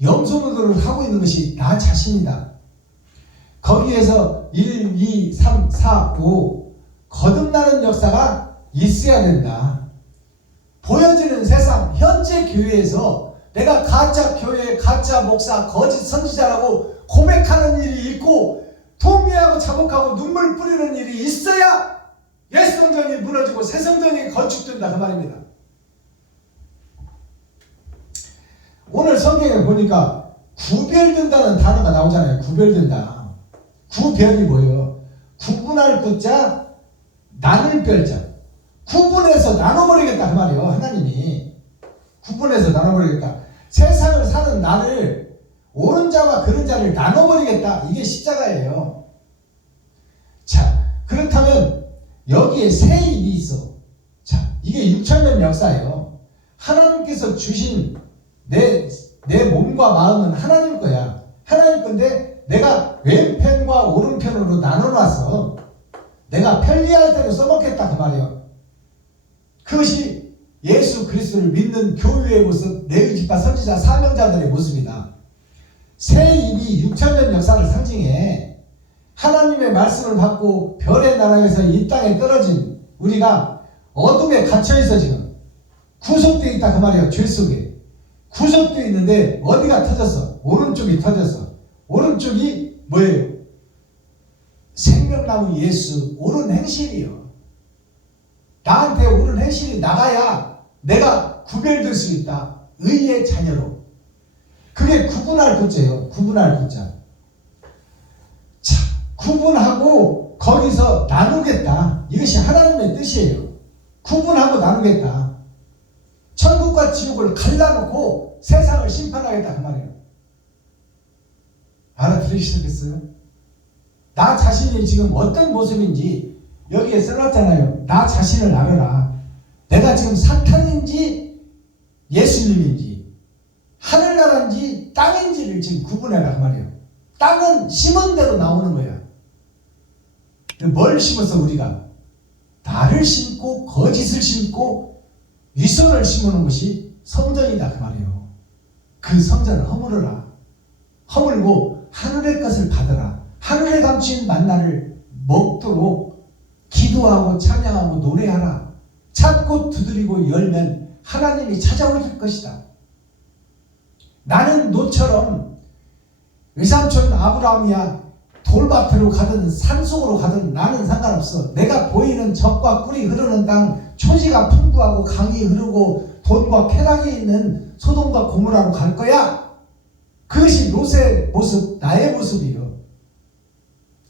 염소노릇을 하고 있는 것이 나 자신이다. 거기에서 1, 2, 3, 4, 5 거듭나는 역사가 있어야 된다. 보여지는 세상, 현재 교회에서 내가 가짜 교회, 가짜 목사, 거짓 선지자라고 고백하는 일이 있고 동의하고 자복하고 눈물 뿌리는 일이 있어야 옛 성전이 무너지고 새 성전이 건축된다 그 말입니다. 오늘 성경에 보니까 구별된다는 단어가 나오잖아요. 구별된다. 구별이 뭐예요? 구분할 구자, 나눌 별자. 구분해서 나눠버리겠다 그 말이에요. 하나님이 구분해서 나눠버리겠다. 세상을 사는 나를 옳은 자와 그른 자를 나눠버리겠다. 이게 십자가예요. 자, 그렇다면 여기에 새 일이 있어. 자, 이게 6,000년 역사예요. 하나님께서 주신 내 몸과 마음은 하나님 거야. 하나님 건데 내가 왼편과 오른편으로 나눠놨어. 내가 편리할 대로 써먹겠다 그 말이에요. 그것이 예수 그리스도를 믿는 교회의 모습, 레위지파 선지자 사명자들의 모습이다. 새 일이 6,000년 역사를 상징해. 하나님의 말씀을 받고 별의 나라에서 이 땅에 떨어진 우리가 어둠에 갇혀있어 지금 구속되어 있다 그 말이에요. 죄 속에 구속되어 있는데 어디가 터졌어? 오른쪽이 터졌어. 오른쪽이 뭐예요? 생명나무 예수 옳은 행실이요. 나한테 옳은 행실이 나가야 내가 구별될 수 있다. 의의 자녀로. 그게 구분할 구자예요. 구분할 구자. 자, 구분하고 거기서 나누겠다. 이것이 하나님의 뜻이에요. 구분하고 나누겠다. 천국과 지옥을 갈라놓고 세상을 심판하겠다 그 말이에요. 알아들으시겠어요? 나 자신이 지금 어떤 모습인지 여기에 써놨잖아요. 나 자신을 알아라. 내가 지금 사탄인지 예수님인지 하늘나라인지 땅인지를 지금 구분해라 그 말이에요. 땅은 심은 대로 나오는 거야. 뭘 심었어 우리가? 나를 심고 거짓을 심고 위선을 심는 것이 성전이다 그 말이에요. 그 성전을 허물어라. 허물고 하늘의 것을 받아라. 하늘에 감춘 만나를 먹도록 기도하고 찬양하고 노래하라. 찾고 두드리고 열면 하나님이 찾아올 것이다. 나는 너처럼 외삼촌 아브라함이야 돌밭으로 가든 산속으로 가든 나는 상관없어. 내가 보이는 젖과 꿀이 흐르는 땅, 초지가 풍부하고 강이 흐르고 돈과 쾌락이 있는 소돔과 고모라로 갈 거야. 그것이 롯의 모습, 나의 모습이요.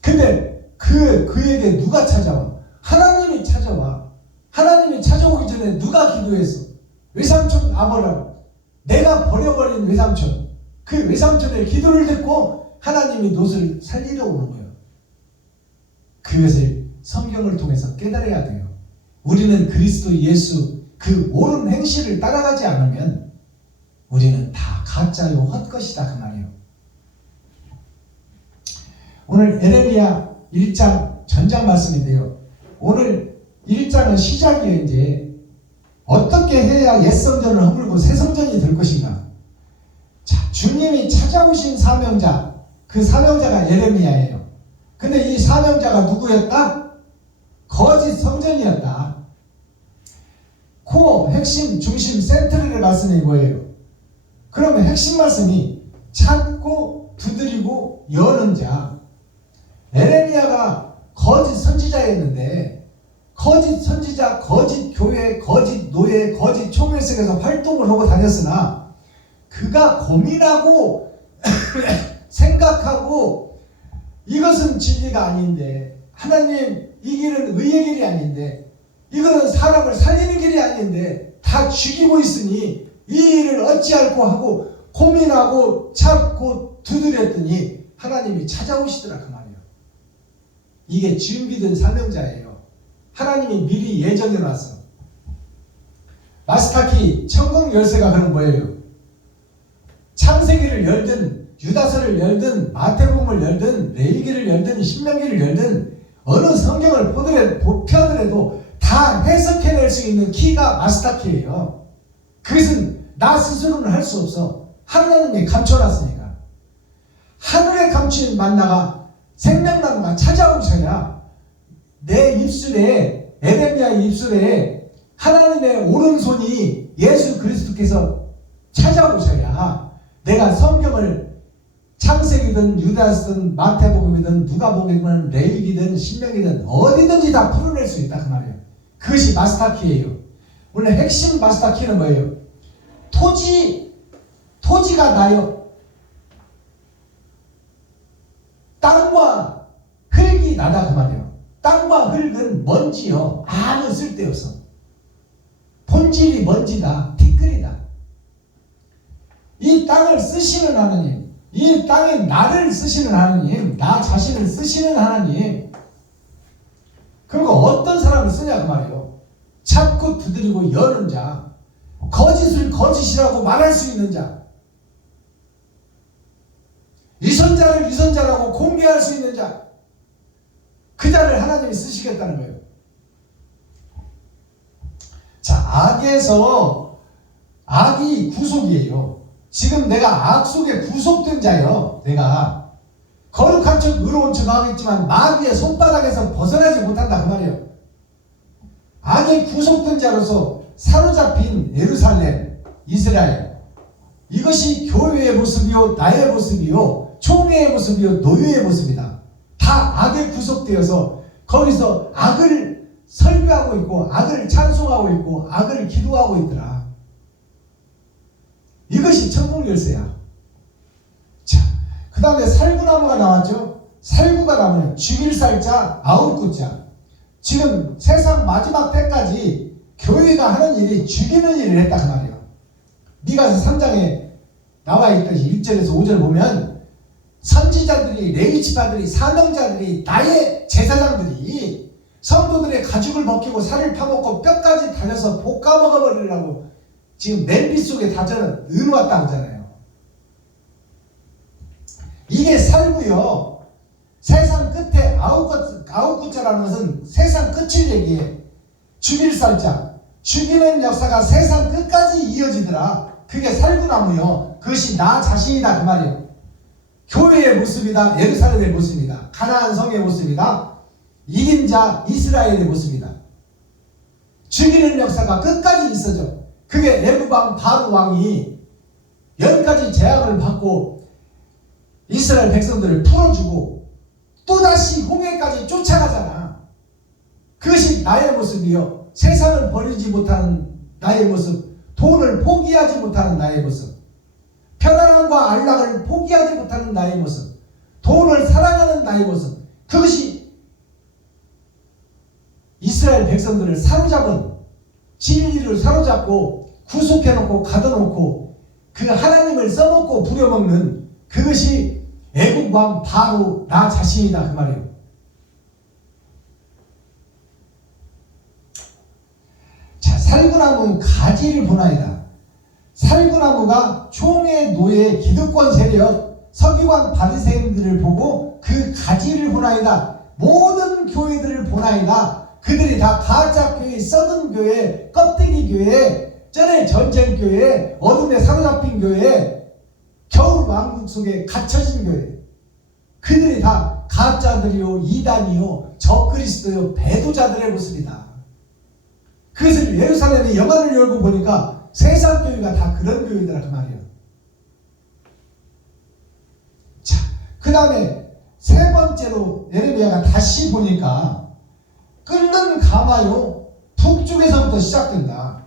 근데 그에게 누가 찾아와? 하나님이 찾아와. 하나님이 찾아오기 전에 누가 기도했어? 외삼촌 아브라함. 내가 버려버린 외삼촌. 그 외삼촌의 기도를 듣고 하나님이 롯을 살리러 오는 거예요. 그것을 성경을 통해서 깨달아야 돼요. 우리는 그리스도 예수 그 옳은 행실을 따라가지 않으면 우리는 다 가짜요 헛것이다 그 말이에요. 오늘 에레미야 1장 전장 말씀인데요. 오늘 1장은 시작이에요. 이제 어떻게 해야 옛 성전을 허물고 새 성전이 될 것인가. 자, 주님이 찾아오신 사명자, 그 사명자가 예레미야예요. 근데 이 사명자가 누구였다? 거짓 성전이었다. 코어, 핵심, 중심, 센트럴의 말씀이 뭐예요? 그러면 핵심 말씀이 찾고 두드리고 여는 자. 에레미야가 거짓 선지자였는데 거짓 선지자, 거짓 교회, 거짓 노예, 거짓 총회석에서 활동을 하고 다녔으나 그가 고민하고 생각하고 이것은 진리가 아닌데 하나님 이 길은 의의 길이 아닌데 이거는 사람을 살리는 길이 아닌데 다 죽이고 있으니 이 일을 어찌할꼬 하고 고민하고 찾고 두드렸더니 하나님이 찾아오시더라 그 말이에요. 이게 준비된 사명자예요. 하나님이 미리 예정해놨어. 마스타키 천국 열쇠가 그런 뭐예요? 창세기를 열든 유다서를 열든 마태복음을 열든 레위기를 열든 신명기를 열든 어느 성경을 펴더라도 다 해석해낼 수 있는 키가 마스터키예요. 그것은 나 스스로는 할 수 없어. 하나님이 감춰놨으니까. 하늘에 감춘 만나가 생명나무가 찾아오셔야 내 입술에 에레미야의 입술에 하나님의 오른손이 예수 그리스도께서 찾아오셔야 내가 성경을 창세기든 유다서든 마태복음이든 누가복음이든 레위기든 신명이든 어디든지 다 풀어낼 수 있다 그 말이에요. 그것이 마스터키예요. 오늘 핵심 마스터키는 뭐예요? 토지가 나요. 땅과 흙이 나다 그 말이에요. 땅과 흙은 먼지요. 아무 쓸데없어. 본질이 먼지다. 티끌이다. 이 땅을 쓰시는 하나님, 이 땅에 나를 쓰시는 하나님, 나 자신을 쓰시는 하나님, 그리고 어떤 사람을 쓰냐 그 말이에요. 찾고 두드리고 여는 자, 거짓을 거짓이라고 말할 수 있는 자, 위선자를 위선자라고 공개할 수 있는 자, 그 자를 하나님이 쓰시겠다는 거예요. 자, 악이 구속이에요. 지금 내가 악 속에 구속된 자예요. 내가 거룩한 척 의로운 척 하겠지만 마귀의 손바닥에서 벗어나지 못한다 그 말이에요. 악에 구속된 자로서 사로잡힌 예루살렘, 이스라엘, 이것이 교회의 모습이요, 나의 모습이요, 총회의 모습이요, 노예의 모습이다. 다 악에 구속되어서 거기서 악을 설교하고 있고 악을 찬송하고 있고 악을 기도하고 있더라. 이것이 천국 열쇠야. 자, 그 다음에 살구나무가 나왔죠. 살구가 나무는 죽일 살자, 아웃구자. 지금 세상 마지막 때까지 교회가 하는 일이 죽이는 일을 했다 그 말이에요. 미가서 3장에 나와 있듯이 1절에서 5절 보면 선지자들이, 레위지파들이, 사명자들이, 나의 제사장들이 성도들의 가죽을 벗기고 살을 파먹고 뼈까지 달려서 볶아 먹어버리려고 지금 냄비 속에 다 넣어놨다고 하잖아요. 이게 살구요. 세상 끝에 아웃구자라는 것은 세상 끝을 얘기해. 죽일 살자. 죽이는 역사가 세상 끝까지 이어지더라. 그게 살구나무요. 그것이 나 자신이다 그 말이에요. 교회의 모습이다. 예루살렘의 모습이다. 가나안 성의 모습이다. 이긴 자 이스라엘의 모습이다. 죽이는 역사가 끝까지 있어져. 그게 레브방 바로 왕이 10가지 재앙을 받고 이스라엘 백성들을 풀어주고 또다시 홍해까지 쫓아가잖아. 그것이 나의 모습이요. 세상을 버리지 못하는 나의 모습, 돈을 포기하지 못하는 나의 모습, 편안함과 안락을 포기하지 못하는 나의 모습, 돈을 사랑하는 나의 모습, 그것이 이스라엘 백성들을 사로잡은, 진리를 사로잡고 구속해놓고 가둬놓고 그 하나님을 써먹고 부려먹는 그것이 애국 왕 바로 나 자신이다 그 말이에요. 자, 살구나무 가지를 보나이다. 살구나무가 총회, 노예, 기득권 세력, 서기관 바리새인들을 보고 그 가지를 보나이다. 모든 교회들을 보나이다. 그들이 다 가짜 교회, 썩은 교회, 껍데기 교회, 전에 전쟁 교회, 어둠에 사로잡힌 교회, 겨울 왕국 속에 갇혀진 교회. 그들이 다 가짜들이요, 이단이요, 적그리스도요, 배도자들의 모습이다. 그것을 예루살렘의 영안을 열고 보니까 세상 교회가 다 그런 교회더라 그 말이에요. 자, 그 다음에 세 번째로 예레미야가 다시 보니까 끓는 가마요 북쪽에서부터 시작된다.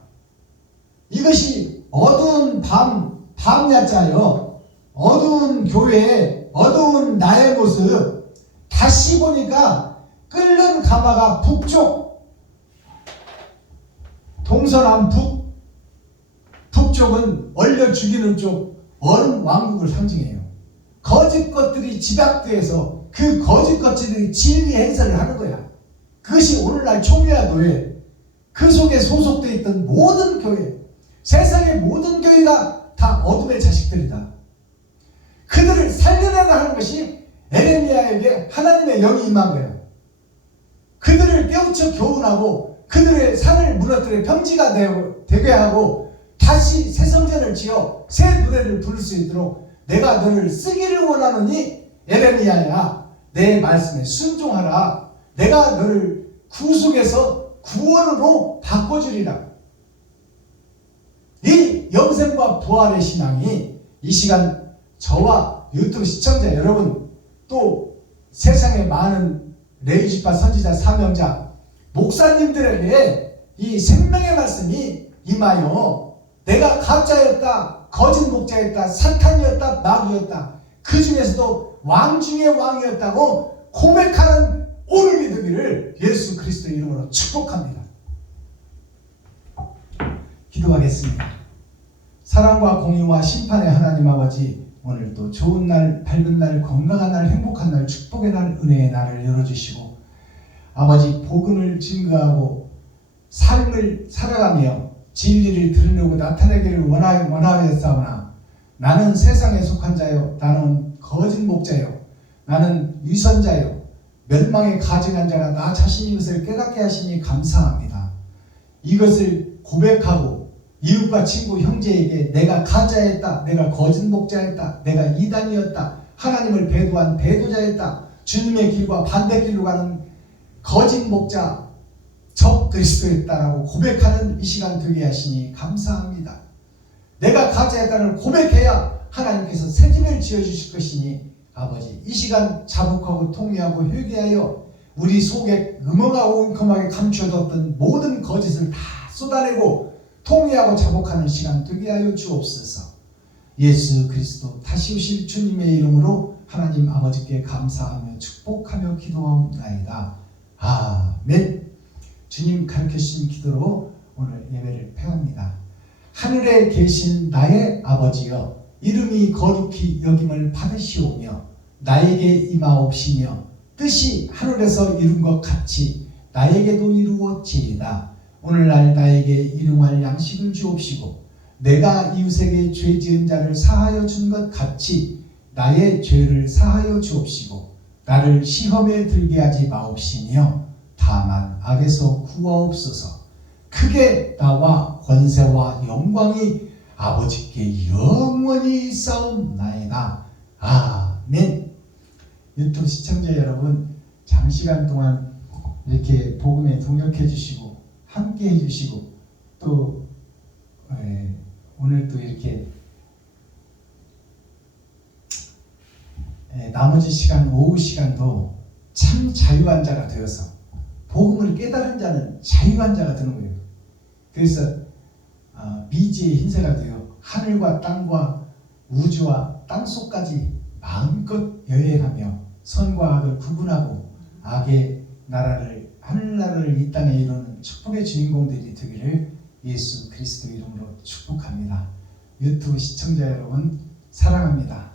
이것이 어두운 밤야자요, 어두운 교회, 어두운 나의 모습. 다시 보니까 끓는 가마가 북쪽, 동서남 북쪽은 얼려 죽이는 쪽, 얼음 왕국을 상징해요. 거짓 것들이 집약돼서 그 거짓 것들이 진리 행사를 하는 거야. 그것이 오늘날 총회와 노예, 그 속에 소속되어 있던 모든 교회, 세상의 모든 교회가 다 어둠의 자식들이다. 그들을 살려내라 하는 것이 에레미야에게 하나님의 영이 임한 거야. 그들을 깨우쳐 교훈하고 그들의 산을 무너뜨려 평지가 되게 하고 다시 새 성전을 지어 새 노래를 부를 수 있도록 내가 너를 쓰기를 원하노니 에레미야야, 내 말씀에 순종하라. 내가 너를 구속해서 구원으로 바꿔주리라. 이 영생과 부활의 신앙이 이 시간 저와 유튜브 시청자 여러분, 또 세상의 많은 레이지파 선지자 사명자 목사님들에게 이 생명의 말씀이 임하여 내가 가짜였다, 거짓 목자였다, 사탄이었다, 마귀였다, 그 중에서도 왕 중의 왕이었다고 고백하는 오늘이 되기를 예수 그리스도의 이름으로 축복합니다. 기도하겠습니다. 사랑과 공의와 심판의 하나님 아버지, 오늘도 좋은 날, 밝은 날, 건강한 날, 행복한 날, 축복의 날, 은혜의 날을 열어주시고 아버지 복음을 증거하고 삶을 살아가며 진리를 드러내고 나타내기를 원하였사오나 나는 세상에 속한 자요, 나는 거짓 목자요, 나는 위선자요, 멸망에 가증한 자가 나 자신이 이것을 깨닫게 하시니 감사합니다. 이것을 고백하고 이웃과 친구 형제에게 내가 가짜였다, 내가 거짓 목자였다, 내가 이단이었다, 하나님을 배도한 배도자였다, 주님의 길과 반대길로 가는 거짓 목자 적 그리스도였다라고 고백하는 이 시간 되게 하시니 감사합니다. 내가 가짜였다를 고백해야 하나님께서 새 집을 지어주실 것이니 아버지, 이 시간 자복하고 통회하고 회개하여 우리 속에 음험하고 은큼하게 감춰뒀던 모든 거짓을 다 쏟아내고 통회하고 자복하는 시간 되게 하여 주옵소서. 예수 그리스도 다시 오실 주님의 이름으로 하나님 아버지께 감사하며 축복하며 기도하옵나이다. 아멘. 주님 가르쳐주신 기도로 오늘 예배를 폐합니다. 하늘에 계신 나의 아버지여, 이름이 거룩히 여김을 받으시오며 나에게 임하옵시며 뜻이 하늘에서 이룬 것 같이 나에게도 이루어지이다. 오늘날 나에게 일용할 양식을 주옵시고 내가 이웃에게 죄 지은 자를 사하여 준 것 같이 나의 죄를 사하여 주옵시고 나를 시험에 들게 하지 마옵시며 다만 악에서 구하옵소서. 크게 나와 권세와 영광이 아버지께 영원히 싸움나이다. 아멘. 유튜브 시청자 여러분, 장시간 동안 이렇게 복음에 동역해 주시고 함께 해주시고 또 오늘 또 이렇게 나머지 시간 오후 시간도 참 자유한 자가 되어서 복음을 깨달은 자는 자유한 자가 되는 거예요. 그래서 미지의 흰새가 되어 하늘과 땅과 우주와 땅속까지 마음껏 여행하며 선과 악을 구분하고 악의 나라를, 하늘나라를 이 땅에 이루는 축복의 주인공들이 되기를 예수 그리스도 이름으로 축복합니다. 유튜브 시청자 여러분 사랑합니다.